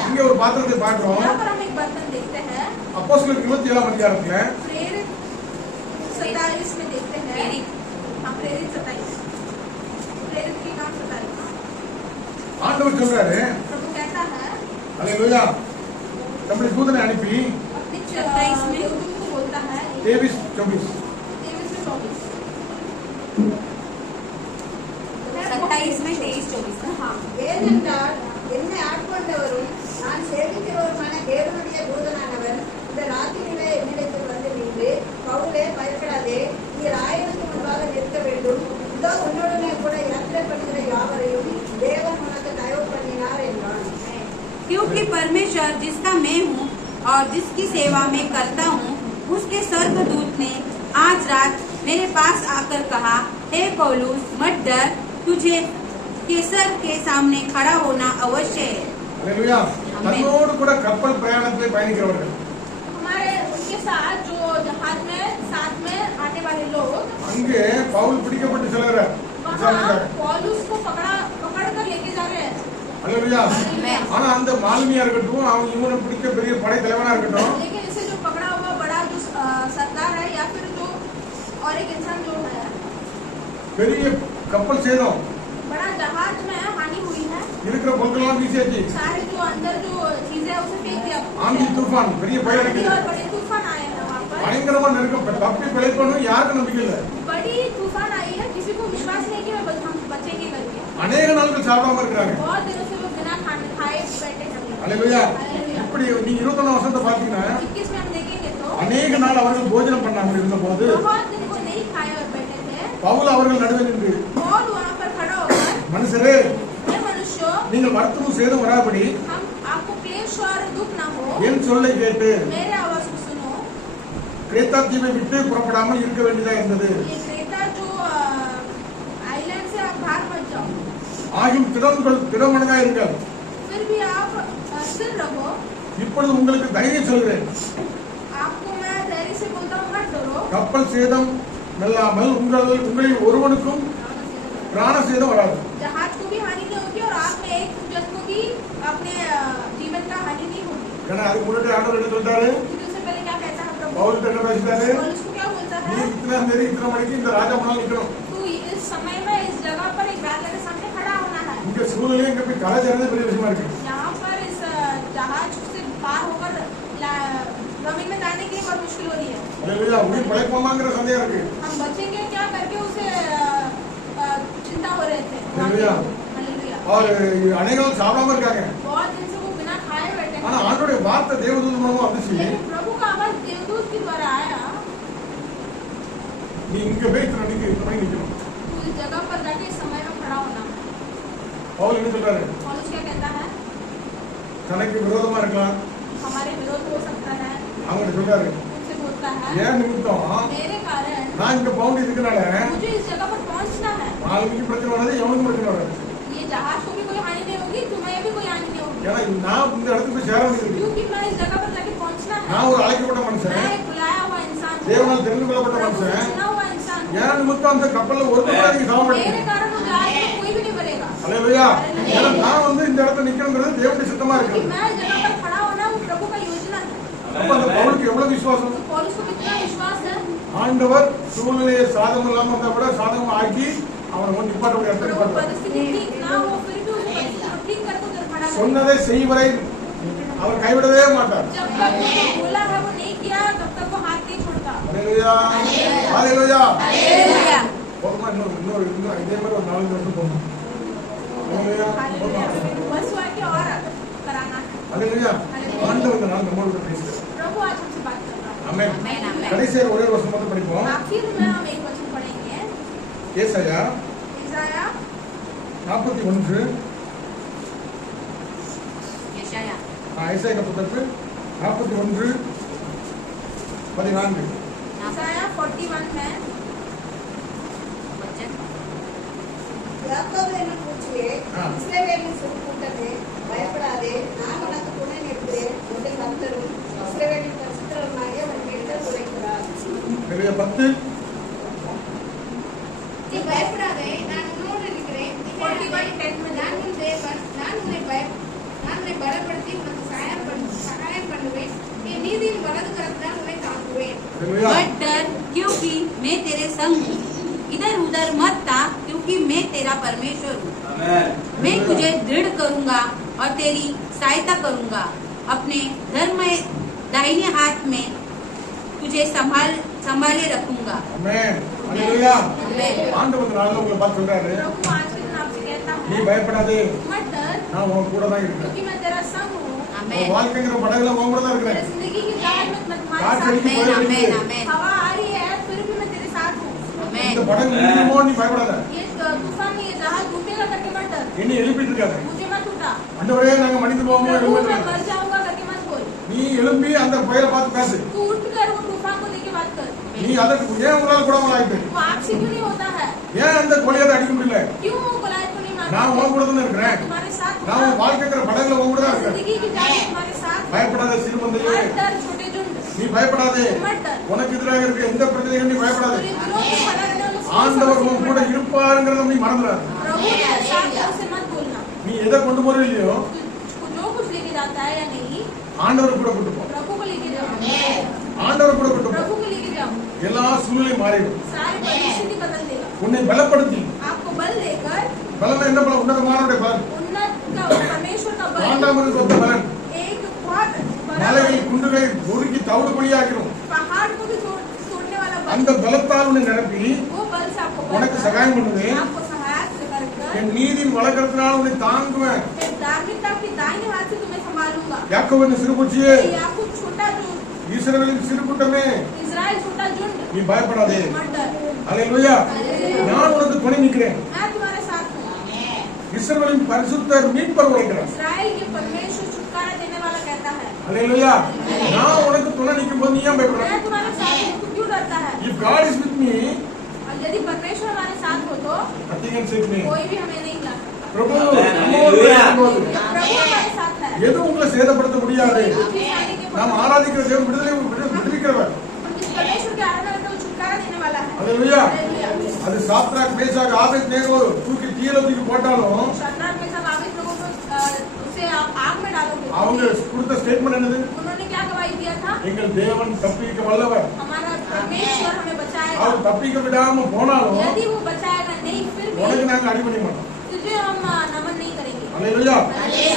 இங்க ஒரு பாத்திரத்தை பார்க்கிறோம். यहाँ पर हम एक बर्तन देखते हैं। அப்போஸ்தலர் 27 அதிகாரத்துல प्रेरित 27 में देखते हैं। हाँ, प्रेरित 27, प्रेरित के काम 27। ஆண்டவர் சொல்றாரு, प्रभु कहता है அல்லேலூயா, நம்முடைய தூதனை அனுப்பி अपने 27 में दूत को बोलता है 23-24 23 से 24। 27 में 23-24 ना? हाँ, ஏனென்றால் என்னை ஆட்கொண்டவரும் நான் சேவிக்கிறவருமான தேவனுடைய தூதனானவர் இந்த ராத்திரியிலே என்னிடத்தில் வந்து நின்று, பவுலே பயப்படாதே, நீ ராயனுக்கு முன்பாக நிற்க வேண்டும், இதோ உன்னுடனே கூட யாத்திரை பண்ணுகிற யாவரையும் தேவன் உனக்கு தயவு பண்ணினார் என்றான். क्योंकि परमेश्वर जिसका मैं हूँ और जिसकी सेवा मैं करता हूँ, उसके स्वर्गदूत ने आज रात मेरे पास आकर कहा, हे पौलुस, मत डर, तुझे कैसर के सामने खड़ा होना अवश्य है। அல்லேலூயா. தன்னோடு கூட கப்பல் பிரயாணத்திலே பயணிக்கிறவர்கள், हमारे उनके साथ जो जहाज में साथ में आने वाले लोग, அங்கே பவுல் பிடிக்கப்பட்டு செல்கிறார். वहाँ पौलुस को पकड़ कर लेके जा रहे हैं। அல்லேலூயா. ஆனா அந்த மாலுமியா இருக்கட்டும், அவன் இவனை பிடிக்க பெரிய படை தலைவனா இருக்கட்டும், लेकिन इसे जो पकड़ा हुआ बड़ा जो सरदार है या फिर जो और एक इंसान जो है, பெரிய கப்பல் சேதம், बड़ा जहाज में हानि हुई है। இருக்கிற பொருட்கள்லாம் வீசியாச்சு. सारे जो अंदर जो चीजें है उसे फेंक दिया। ஆந்தி தூஃபான், பெரிய புயல் आंधी அடிக்குது. और बड़े तूफान आए हैं वहाँ पर। பயங்கரமா நெருக்கம். தப்பி பிழைக்கணும் யாருக்கும் நம்பிக்கை இல்லை. बड़ी तूफान आई है, किसी को विश्वास नहीं कि हम बचेंगे करके। அநேக நாட்கள் சாப்பிடாம இருக்கிறாங்க. बहुत दिनों से लोग बिना खाए बैठे हैं। அல்லேலூயா. हालेलुया। இப்படி நீ 21 வருஷத்தை பாத்தீங்கன்னா 21 में हम देखेंगे तो அநேக நாள் அவர்கள் போஜனம் பண்ணாமல் இருந்த போது बहुत दिन को नहीं खाए और बैठे थे। பவுல் அவர்கள் நடுவே நின்று, पौल वहाँ पर खड़ा होकर, மனுஷரே, हे मनुष्यों, நீங்கள் வருத்தமும் சேதம் வராபடி हम आपको क्लेश और दुख ना हो, என் சொல்லை கேட்டு मेरे आवाज को सुनो। கிரேத்தா தீவை விட்டு புறப்படாமல் இருக்க வேண்டியதா இருந்தது. ये क्रेता जो आइलैंड से आप बाहर मत जाओ, ஆகும் திறமனதா இருங்கள். फिर भी आप स्थिर रहो। இப்பொழுது உங்களுக்கு தைரியம் சொல்கிறேன், आपको मैं धैर्य से बोलता हूँ, मत डरो। கப்பல் சேதம் இல்லாமல் உங்களில் ஒருவனுக்கும் பிராண சேதம் வராது. जहाज को भी हानि नहीं होगी और आप में एक जन को भी अपने जीवन का हानि नहीं होगी। ஏன்னா அதுக்கு முன்னாடி ஆண்டவர் என்ன சொல்றாரு? क्योंकि उससे पहले क्या कहता है प्रभु? பவுல் என்ன பேசிட்டாரு? पौलुस उसको क्या बोलता நீ है? இத்தனை நேரம் இத்தனை மணிக்கு இந்த ராஜா முன்னால் நிக்கணும். तू इस समय में इस जगह पर एक राजा के सामने खड़ा होना है। இங்க சூழ்நிலையும் இங்க போய் கலை சேர்றது பெரிய விஷயமா இருக்கு. यहाँ पर इस जहाज से पार होकर जमीन में जाने के लिए बहुत मुश्किल हो रही है। அல்லேலூயா. உயிர் பிழைப்போமாங்கிற சந்தேகம் இருக்கு. हम बचेंगे क्या करके उसे चिंता हो रहे थे। हालेलुया। हालेलुया। और அநேக நாள் சாப்பிடாம இருக்காங்க. बहुत दिन से वो बिना खाए बैठे ஆனா थे। ஆண்டவருடைய வார்த்தை தேவதூதன் மூலமா வந்துச்சு, लेकिन प्रभु का आवाज देवदूत के द्वारा आया, நீ இங்க போய் இத்தனை மணிக்கு நிக்கணும். तू इस जगह पर जाके इस समय में खड़ा होना है। பவுல் என்ன சொல்றாரு? पौलुस क्या कहता है? தனக்கு விரோதமா இருக்கலாம், हमारे विरोध हो सकता है, அவங்க சொல்றாரு, उनसे बोलता है, ஏன் நிமித்தம் मेरे कारण நான் இங்க பவுண்ட் இருக்கனால मुझे इस जगह पर पहुंचना है। 4 மணிக்கு பிரச்சனை வராது, எவனுக்கும் பிரச்சனை வராது. ये जहाज को भी कोई हानि नहीं होगी, तुम्हें भी कोई हानि नहीं होगी, ஏன்னா நான் இந்த இடத்துக்கு போய் சேர வேண்டியது. क्योंकि मैं इस जगह पर जाके पहुंचना है. நான் ஒரு அழைக்கப்பட்ட மனுஷன், मैं एक बुलाया हुआ इंसान हूँ, தேவனால் தெரிந்து கொள்ளப்பட்ட प्रभु से மனுஷன். चुना हुआ इंसान हूँ. ஏன் நிமித்தம் அந்த கப்பல்ல ஒரு கூட நீங்க சாக मेरे மாட்டீங்க. कारण उस जहाज में कोई भी नहीं मरेगा. அல்லேலூயா. ஏன்னா நான் வந்து இந்த இடத்துல நிக்கணுங்கிறது தேவனுடைய சித்தமா क्योंकि இருக்கு. मैं इस जगह पर खड़ा होना वो प्रभु का योजना है. அப்ப அந்த பவுலுக்கு எவ்வளவு விசுவாசம். तो पौलुस को कितना विश्वास है. ஆண்டவர் சூழ்நிலையை சாதகம் இல்லாம இருந்தா கூட சாதகம் ஆக்கி அவனை வந்து நிப்பாட்ட முடியாது. प्रभु परिस्थिति ठीक ना हो फिर भी उस परिस्थिति को ठीक करके उधर खड़ा है. சொன்னதை செய்வரை அவர் கைவிடவே மாட்டார். जब तक उसने बोला है वो नहीं किया तब तक वो हाथ नहीं छोड़ता. அல்லேலூயா. அல்லேலூயா. हालेलुया। போதுமா இன்னொரு இதே மாதிரி ஒரு 4 வருஷம் போகும். அல்லேலூயா. बस हुआ कि और कराना है. அல்லேலூயா. ஆண்டவர் இந்த நாள் நம்மளோட பேசுறார். प्रभु आज हमसे बात कर रहा है. ஆமென். आमेन, आमेन। கடைசியா ஒரே வருஷம் மட்டும் படிப்போம். आखिर में हम एक वचन पढ़ेंगे. ஏசாயா इसाया 41 यशाया ஏசாயா புத்தகத்தில் 41 14 इसाया 41 में वचन யாக்கோபு என்னும் பூச்சியே, இஸ்ரவேலின் சிறு கூட்டமே, பயப்படாதே, நான் உனக்கு துணை நிற்கிறேன் என்று கர்த்தரும் இஸ்ரவேலின் பரிசுத்தருமாகிய உன்னிடம் உரைக்கிறார். நிறைய 10 நீ பயப்படாதே, நான் உன்னோடு இருக்கிறேன். நீ பயப்படாதே, நான் உன் தேவன். நான் உன்னை பலப்படுத்தி உனக்கு சகாயம் பண்ணுவேன். என் நீதியின் வலது கரத்தால் உன்னை தாங்குவேன். मत डर क्योंकि मैं तेरे संग हूँ, इधर उधर मत ताक क्योंकि मैं तेरा परमेश्वर हूँ। मैं तुझे दृढ़ करूँगा और तेरी सहायता करूँगा, अपने धर्म दाहिने हाथ में तुझे संभाले रखूंगा। ஆமென். அல்லேலூயா. आमेन। ஆண்டவர் இந்த நாள்ல உங்களை பார்த்து சொல்றாரு, प्रभु आज के दिन आपसे कहता நீ है பயப்படாதே, मत डर நான் உன் கூட தான் இருக்கேன். क्योंकि मैं तेरा संग हूँ. உன் आमेन, வாழ்க்கைங்கிற படகுல உன் கூட தான் मेरी இருக்கிறேன். जिंदगी की जहाज में मैं तुम्हारे काट साथ चली। हूँ. आमेन, आमेन, आमेन, हवा आ रही है फिर भी मैं तेरे साथ हूँ. இந்த आमेन। படகு நின்றுமோ நீ பயப்படாத. ये तूफान में ये जहाज डूबेगा करके मत डर. என்ன எழுப்பிட்டு இருக்காத. मुझे मत उठा. ஆண்டவரே நாங்க மடிந்து போவோமோ प्रभु मैं எழும்புங்க. मर जाऊंगा करके मत बोल. நீ எழும்பி அந்த புயலை பார்த்து பேசு. तू उठ कर वो तूफान को लेके बात कर. நீ அதற்கு ஏன் உங்களால கூட ஆயிட்டு, वो आपसे क्यों नहीं होता है. ஏன் அந்த கோலியாத அடிக்க முடியல. क्यों वो गोलायत को नहीं நான் मारता. உன் கூட தான் இருக்கிறேன். तुम्हारे साथ हूँ. நான் உன் வாழ்க்கைங்கிற படகுல உன் கூட தான் இருக்கேன். जिंदगी की जहाज में तुम्हारे साथ हूँ. பயப்படாத சிறுமந்தையே, मत डर छोटे झुंड. நீ பயப்படாதே. मत डर. உனக்கு எதிராக இருக்க எந்த பிரச்சனையும் நீ பயப்படாதே. पूरे दिनों में खड़ा रहना उस ஆண்டவர் உன் கூட இருப்பாருங்கிறத நீ மறந்துடாத. प्रभु तेरे साथ है उसे मत बोलना. நீ எதை கொண்டு போற இல்லையோ तू जो कुछ लेके जाता है या नहीं ஆண்டவர் கூட கொண்டு போ. प्रभु को लेके जाओ. ஆண்டவர் கூட கொண்டு போ. प्रभु को लेके जाओ. எல்லா சூழ்நிலையும் மாறிடும். सारी परिस्थिति बदल देगा. உன்னை பலப்படுத்தி, आपको बल देकर பலன் என்ன பலம், உன்னதமானவருடைய பலன், उन्नत का परमेश्वर का बल ஆண்டவருக்கு சொந்த பலன், एक बहुत बड़ा மலைகள் குண்டுகளை நொறுக்கி தவிடு பொடியாக்கிறோம். पहाड़ को भी तोड़ने वाला बल. அந்த பலத்தால் உன்னை நிரப்பி वो बल से आपको உனக்கு சகாயம் பண்ணுவேன். आपको सहायता कर என் நீதியின் வழக்கத்தினால் உன்னை தாங்குவேன். मैं धार्मिकता की दाहिने हाथ से तुम्हें संभालूंगा. யாக்கோபின் சிறுபூச்சியே, याकूब छोटा झुंड, இஸ்ரவேலின் சிறு கூட்டமே, इजराइल छोटा झुंड, நீ பயப்படாதே. मत डर. அல்லேலூயா. நான் உனக்கு துணை நிற்கிறேன். मैं तुम्हारे साथ हूँ. இஸ்ரவேலின் பரிசுத்தர் மீட்பர் உரைக்கிறார். इजराइल के परमेश्वर छुटकारा देने वाला कहता है. அல்லேலூயா. நான் உனக்கு துணை நிற்கும் போது நீ ஏன் பயப்படுற? मैं तुम्हारे साथ हूँ, तू क्यों डरता है. If God is with me, और यदि परमेश्वर हमारे साथ हो तो nothing can shake me. कोई भी हमें नहीं ला. பிரபு நம்மோடு இருக்கும்போது प्रभु हमारे साथ है. எதுவும் உங்களை சேதப்படுத்த முடியாது. कुछ भी आने के நாம் बाद ஆராதிக்கிற தேவன் விடுவிக்கிறவர். इस परमेश्वर के आराधना में वो छुटकारा देने वाला है. அல்லேலூயா. हालेलुया. அது சாத்ராக் மேஷாக் ஆபேத்நேகோ தூக்கி கீழே தூக்கி போட்டாலும் शद्रक में सब आमित लोगों को उसे आप आग में डालोगे. அவங்க கொடுத்த ஸ்டேட்மெண்ட் என்னது? उन्होंने क्या गवाही दिया था. எங்கள் தேவன் தப்பிக்க வல்லவர். हमारा परमेश्वर हमें बचाएगा. அவர் தப்பிக்க விடாம போனாலும் यदि वो बचाएगा नहीं फिर உனக்கு भी நாங்க அடிபணிய மாட்டோம். तुझे हम नमन नहीं करेंगे. அல்லேலூயா.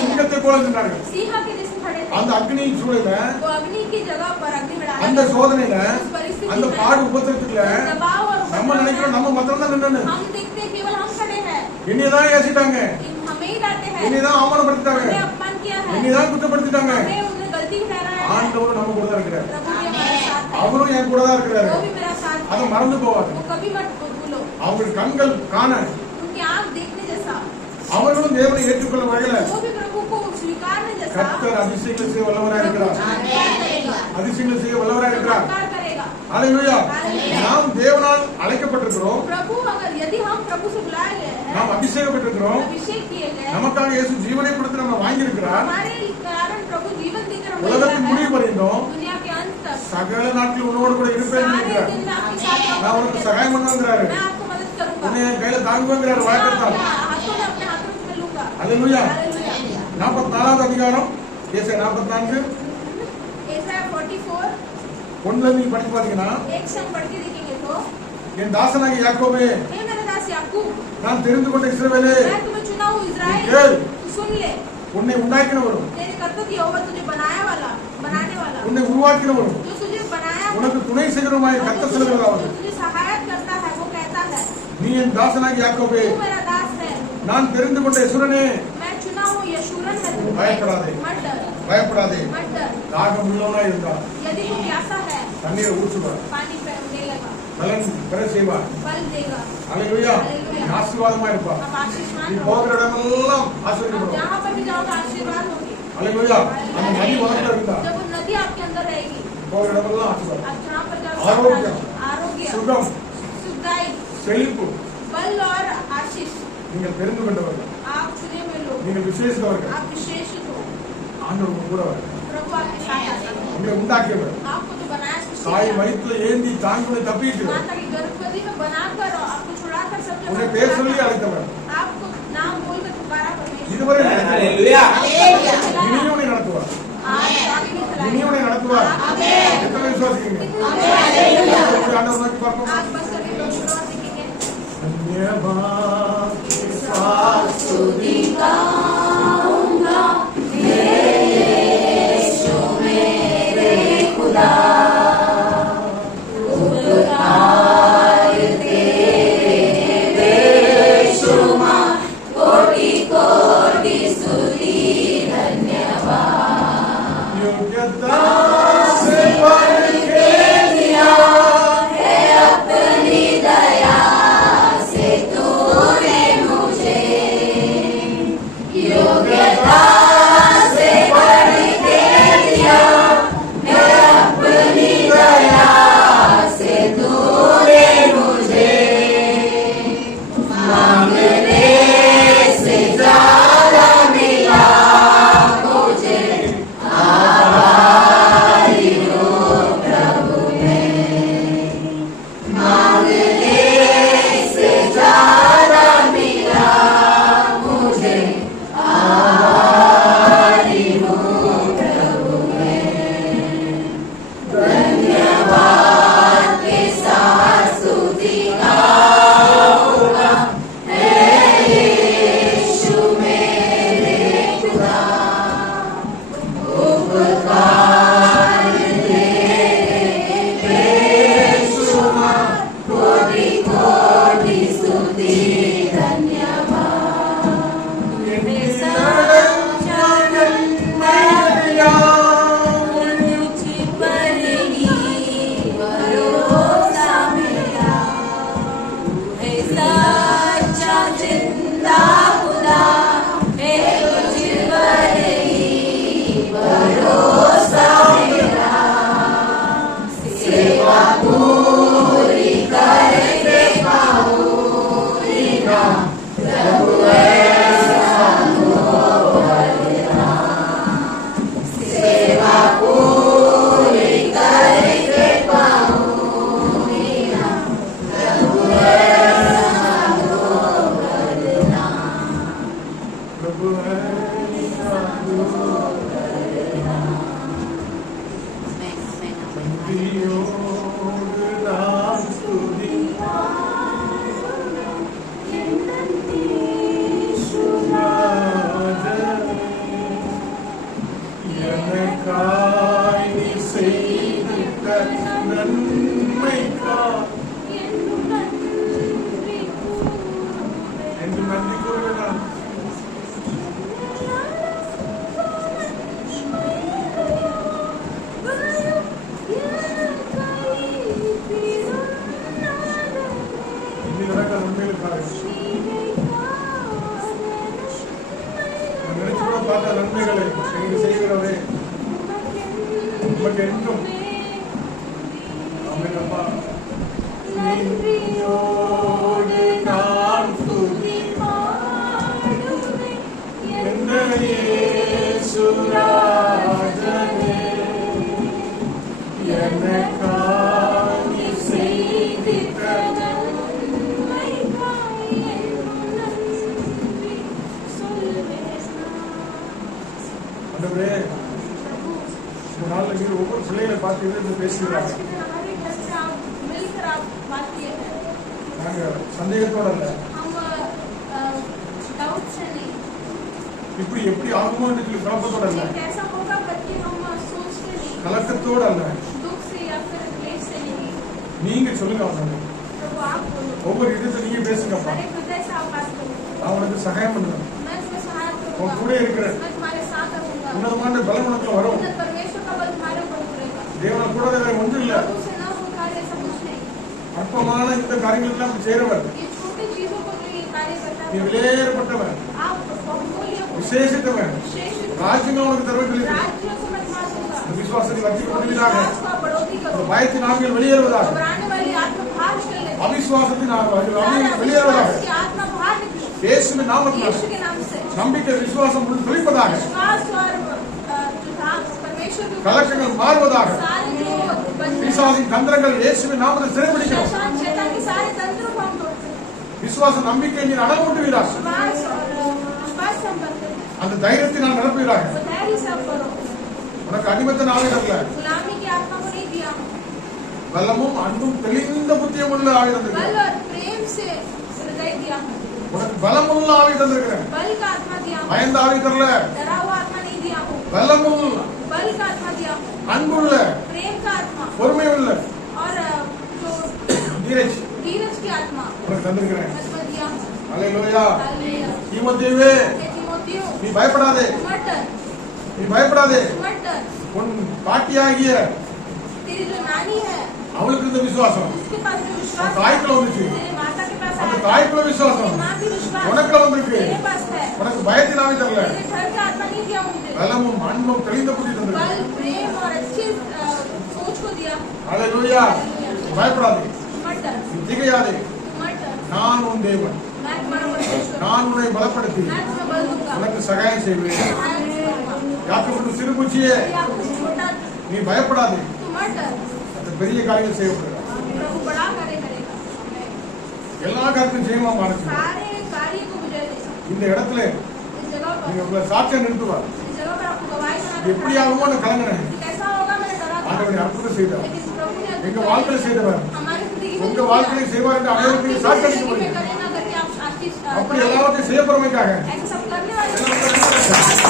சிங்கத்தை போல நின்றார்கள். सिंह के जैसे खड़े थे. அந்த அக்னி சூளையில, वो अग्नि की जगह पर अग्नि में डाला அந்த गया. சோதனையில, उस परिस्थिति அந்த में பாடு உபத்திரத்துக்குள்ள दबाव और நம்ம उपद्रव நினைக்கிறோம் में நம்ம மாத்திரம் தான் நின்னு. हम देखते हैं केवल हम खड़े हैं. என்னையதான் ஏசிட்டாங்க, हमें ही डांटे हैं. என்னையதான் அவமானப்படுத்திட்டாங்க, हमें अपमान किया है. என்னையதான் குற்றப்படுத்திட்டாங்க. हमें उन्हें गलती ठहराया है. ஆண்டவர் நம்ம கூட தான் இருக்கிறார். प्रभु भी हमारे साथ है. அவரும் என் கூட தான் இருக்கிறாரு. वो भी मेरा साथ அதை है. மறந்து போவாங்க. वो कभी मत भूलो. அவங்க கண்கள் காண उनकी आंख देखने जैसा, அவர்களும் தேவனை ஏற்றுக்கொள்ள வகையில वो भी प्रभु को स्वीकारने जैसा கர்த்தர் அதிசயங்களை செய்ய வல்லவராக இருக்கிறார். चमत्कार करेगा. அதிசயங்களை செய்ய வல்லவராக இருக்கிறார். चमत्कार करेगा. ஹalleluya Hallelujah. நாம் தேவனால் அழைக்கப்பட்டிருக்கிறோம் प्रभु अगर यदि हम प्रभु से बुलाए गए हैं, நாம் அபிஷேகம் பெற்றிருக்கிறோம் अभिषेक किए गए, நமக்காக இயேசு ஜீவனை கொடுத்து நம்ம வாங்கி இருக்கிறார் हमारे कारण प्रभु जीवन देकर हमें உலகத்தின் दिया முடிவு है। பரியந்தம் दुनिया के अंत तक சகல நாட்கள் உன்னோடு கூட இருப்பேன் सारे என்கிறார் दिन मैं आपके साथ நான் உனக்கு சகாயம் பண்ணுவேங்கிறாரு मैं आपको मदद करूंगा, உன்னை என் கையில தாங்குவேங்கிறாரு मैं வாய்க்கத்தான் अपने हाथों में अपने हाथों में लूंगा। ஹalleluya हालेलुया। 44வது அதிகாரம் ஏசாயா 44 एसाया 44 ஒண்ணுல நீங்க படிச்சு பாத்தீங்கன்னா एक से हम पढ़ के देखेंगे तो, என் தாசனாகிய யாக்கோபே हे मेरा दास याकूब, நான் தெரிந்து கொண்ட இஸ்ரவேலே मैं तुम्हें चुना हूँ इस्राएल, கேள் तू सुन ले, உன்னை உண்டாக்கினவரும் तेरे कर्ता यहोवा तुझे बनाने वाला உன்னை உருவாக்கினவரும் जो तुझे बनाया உனக்கு துணை செய்கிறவருமாய் கர்த்தர் சொல்கிறார் जो तुझे सहायता करता है वो कहता है, நீ என் தாசனாகிய யாக்கோபே तू मेरा दास है, நான் தெரிந்து கொண்ட இஸ்ரவேலே मैं चुना हूँ यशूरन में तू பயப்படாதே मत डर பயப்படாதே मत डर, தாகம் உள்ளவனாய் இருந்தால் यदि तू प्यासा है தண்ணீரை ஊற்றுவார் पानी देगा, பலன் பெற செய்வார் फल देगा, ஹalleluya Hallelujah. ஆசீர்வாதமா இருப்பார் आप आशीषवान நீ रहो, போகிற இடமெல்லாம் आप ஆசீர்வதிக்கப்படும் जहाँ पर भी जाओगे आशीर्वाद होगी, ஹalleluya அந்த நதி உனக்குள்ள இருந்தா जब वो नदी आपके अंदर रहेगी, போகிற இடமெல்லாம் ஆசீர்வாதம் आप जहाँ पर जाओ आरोग्य, आरोग्य, சுகம் सुखदाई, செழிப்பு बल और आशीष, நீங்கள் தெரிந்து கொண்டவர்கள் आप चुने हुए लोग, நீங்கள் விசேஷித்தவர்கள் आप विशेषित हो, ஆண்டவர் உங்க கூட வர प्रभु आपके साथ आता है, உங்களை உண்டாக்கியவர் आपको जो बनाया सृष्टि தாய் किया, வயிற்றுல ஏந்தி தாங்குவதை தப்பிட்டு माता की गर्भवती में बनाकर आपको छुड़ाकर सब உன்னை जगह பேர் சொல்லி छुड़ाकर, அழைத்தவர் आपको नाम बोलकर पुकारा परमेश्वर, இதுவரை நடத்தியவர். चलाया, இனியும் உன்னை நடத்துவார் आज आगे भी चलाएगा। இனியும் உன்னை நடத்துவார் आमेन। எத்தனை விசுவாசிக்கிறீங்க ஆண்டவர் நோக்கி பார்ப்போம் आज बस सभी लोग शुरुआत देखेंगे। धन्यवाद के साथ स्तुति योग्यता से बढ़ के दिया प्रभु है நன்றி கூறுகிறார் இன்னைக்கு நடக்கிற நன்மைகளுக்காக நினைச்சு கூட பார்த்த நன்மைகளை நீங்க செய்கிறவரே உமக்கு என்றும் நன்றியோடு நான் துதி பாடுவேன் என்ற இயேசுராஜனே, எனக்காய் நீ செய்திட்ட நன்மைக்காய் என்றும் நன்றி சொல்வேன் ஆண்டவரே, இந்த நாள்ல நீர் ஒவ்வொரு பிள்ளைகளை பார்த்து இருந்து பேசுகிறாங்க. आज के दिन हमारे घर से आप मिलकर आप बात किए हैं நாங்க சந்தேகத்தோட இல்ல, हम डाउट से नहीं இப்படி எப்படி ஆகுமோ என்று சொல்லி குழப்பத்தோட இல்ல, ये कैसा होगा करके हम सोचते नहीं கலக்கத்தோட இல்ல, दुख से या फिर क्लेश से नहीं நீங்க சொல்லுங்க. ஆண்டவரே, प्रभु आप बोलो ஒவ்வொரு இடத்தை நீங்க பேசுங்கப்பா. हर एक हृदय से आप बात करो நான் உனக்கு சகாயம் பண்ணுவேன். मैं तुम्हें सहायता உன் करूंगा கூட இருக்கிறேன். मैं तुम्हारे साथ रहूंगा உன்னதமான பலம் உனக்கு வரும். उन्नत परमेश्वर का बल तुम्हारे ऊपर उतरेगा தேவனை கூட வேற ஒன்றும் இல்ல. प्रभु से ना हो कार्य ऐसा कुछ नहीं அற்பமான இந்த காரியங்களுக்கெல்லாம் நீ செய்றவர். ये छोटी चीजों को जो ये कार्य करता நீ है விலையேறப்பட்டவன், आप बहुमूल्य हो விசேஷித்தவன். विशेष ராஜ்யங்கள் உனக்கு தருவது இல்லை. राज्यों को मैं तुम्हारा दूंगा இந்த விசுவாசத்தை வர்த்திக்கப்படுவதாக, विश्वास को आप बढ़ोतरी இந்த करो பயத்தின் ஆவிகள் வெளியேறுவதாக, घबराने वाली आत्मा बाहर निकल लेती அவிசுவாசத்தின் ஆவிகள் सारा வெளியேறுவதாக, विश्वास की आत्मा बाहर निकले இயேசுவின் நாமத்தில் यीशु के नाम से நம்பிக்கை விசுவாசம் துளிப்பதாக, विश्वास और परमेश्वर के ऊपर கலக்கங்கள் மாறுவதாக, सारे जो बंधन பிசாசின் தந்திரங்கள் இயேசுவின் நாமத்தில் சிறைபிடிக்கிறோம். शैतान शैतान के सारे तंत्रों को हम तोड़ते हैं விசுவாச நம்பிக்கை நீர் அடங்கூட்டுவீராக, विश्वास और विश्वास से हम बनते हैं அந்த தைரியத்தை நான் நிரப்புவீராக. वो धैर्य से आप करो உனக்கு அடிமத்த ஆவிகள் அல்ல, गुलामी की आत्मा को नहीं दिया பலமும் அன்பும் தெளிந்த புத்தியும் உள்ள ஆவி बल தந்திருக்கிறேன். और प्रेम से हृदय दिया உனக்கு பலமுள்ள ஆவி தந்திருக்கிறேன். बल का आत्मा दिया பயந்த ஆவி தரல, डरा हुआ आत्मा नहीं दिया हूँ பலமுள்ள बल का आत्मा दिया हूँ அன்புள்ள प्रेम का आत्मा பொறுமை உள்ள और जो நீரஜ் धीरज की आत्मा உனக்கு தந்திருக்கிறேன். मैं तुम्हें दिया हूँ அல்லேலூயா. हालेलुया தீமோத்தேயுவே, हे तीमोथियो நீ பயப்படாதே, मत डर நீ பயப்படாதே. मत डर உன் பாட்டியாகிய तेरी जो नानी है அவளுக்கு இருந்த விசுவாசம் उसके पास जो உன் विश्वास है தாய்க்குள்ள வந்துச்சு. तेरे माता के पास அந்த आया தாய்க்குள்ள तेरी விசுவாசம் माँ की विश्वास உனக்குள்ள வந்திருக்கு. तेरे पास है உனக்கு பயத்தின் ஆவி தரல, तेरे घर का आत्मा नहीं दिया मुझे பலமும் அன்பும் தெளிந்த புத்தி தந்திருக்கு. बल प्रेम और अच्छी सोच को दिया அல்லேலூயா. பயப்படாதே, मत डर நீ திகையாதே. मत डर நான் உன் தேவன், मैं तुम्हारा परमेश्वर நான் உன்னை பலப்படுத்தி मैं तुम्हें बल दूंगा உனக்கு சகாயம் செய்வேன். सहायता करूंगा யாக்கோபு சிறுபூச்சியே, या कुछ छोटा நீ பயப்படாதே, तू मत डर அந்த பெரிய காரியம் செய்யப்படுகிறார். प्रभु बड़ा कार्य करेगा எல்லா காரியத்தையும் ஜெயமா மாறுச்சு. सारे कार्य को विजय देगा இந்த இடத்துல इस जगह पर நீங்க உங்களை சாட்சியம் நிறுத்துவார். इस जगह पर आपको गवाही எப்படி सुनाना ஆகுமோ நான் கலங்கினேன். कैसा होगा मैंने डरा था ஆண்டவரை அற்புதம் செய்தார். लेकिन प्रभु ने எங்க வாழ்க்கையில் செய்தவர் हमारी जिंदगी में உங்க வாழ்க்கையை செய்வார் என்று அனைவருக்கும் சாட்சி அளிக்க முடியும். करे ना करके आप आशीष அப்படி எல்லாத்தையும் செய்ய போறமைக்காக ऐसा सब करने वाले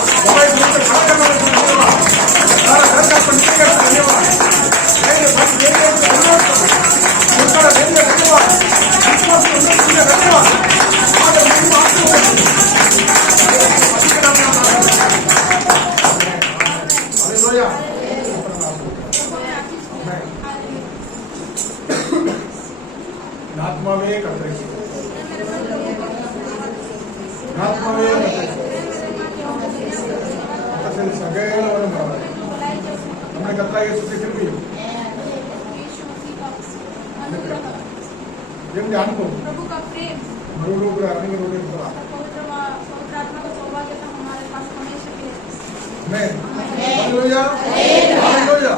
ஆத்மாவே கர்த்தரை ஆத்மாவே கர்த்தரை சகலவரும் നമ്മുടെ കർത്താവ് യേശുവിന്റെ കൃപയും എന്റെ അനുഭവം प्रभु का प्रेम മറുരൂപ അറിഞ്ഞവരോട് पवित्र आत्मा का सौभाग्य हमारे पास हमेशा के लिए Amen. Hallelujah. Hallelujah.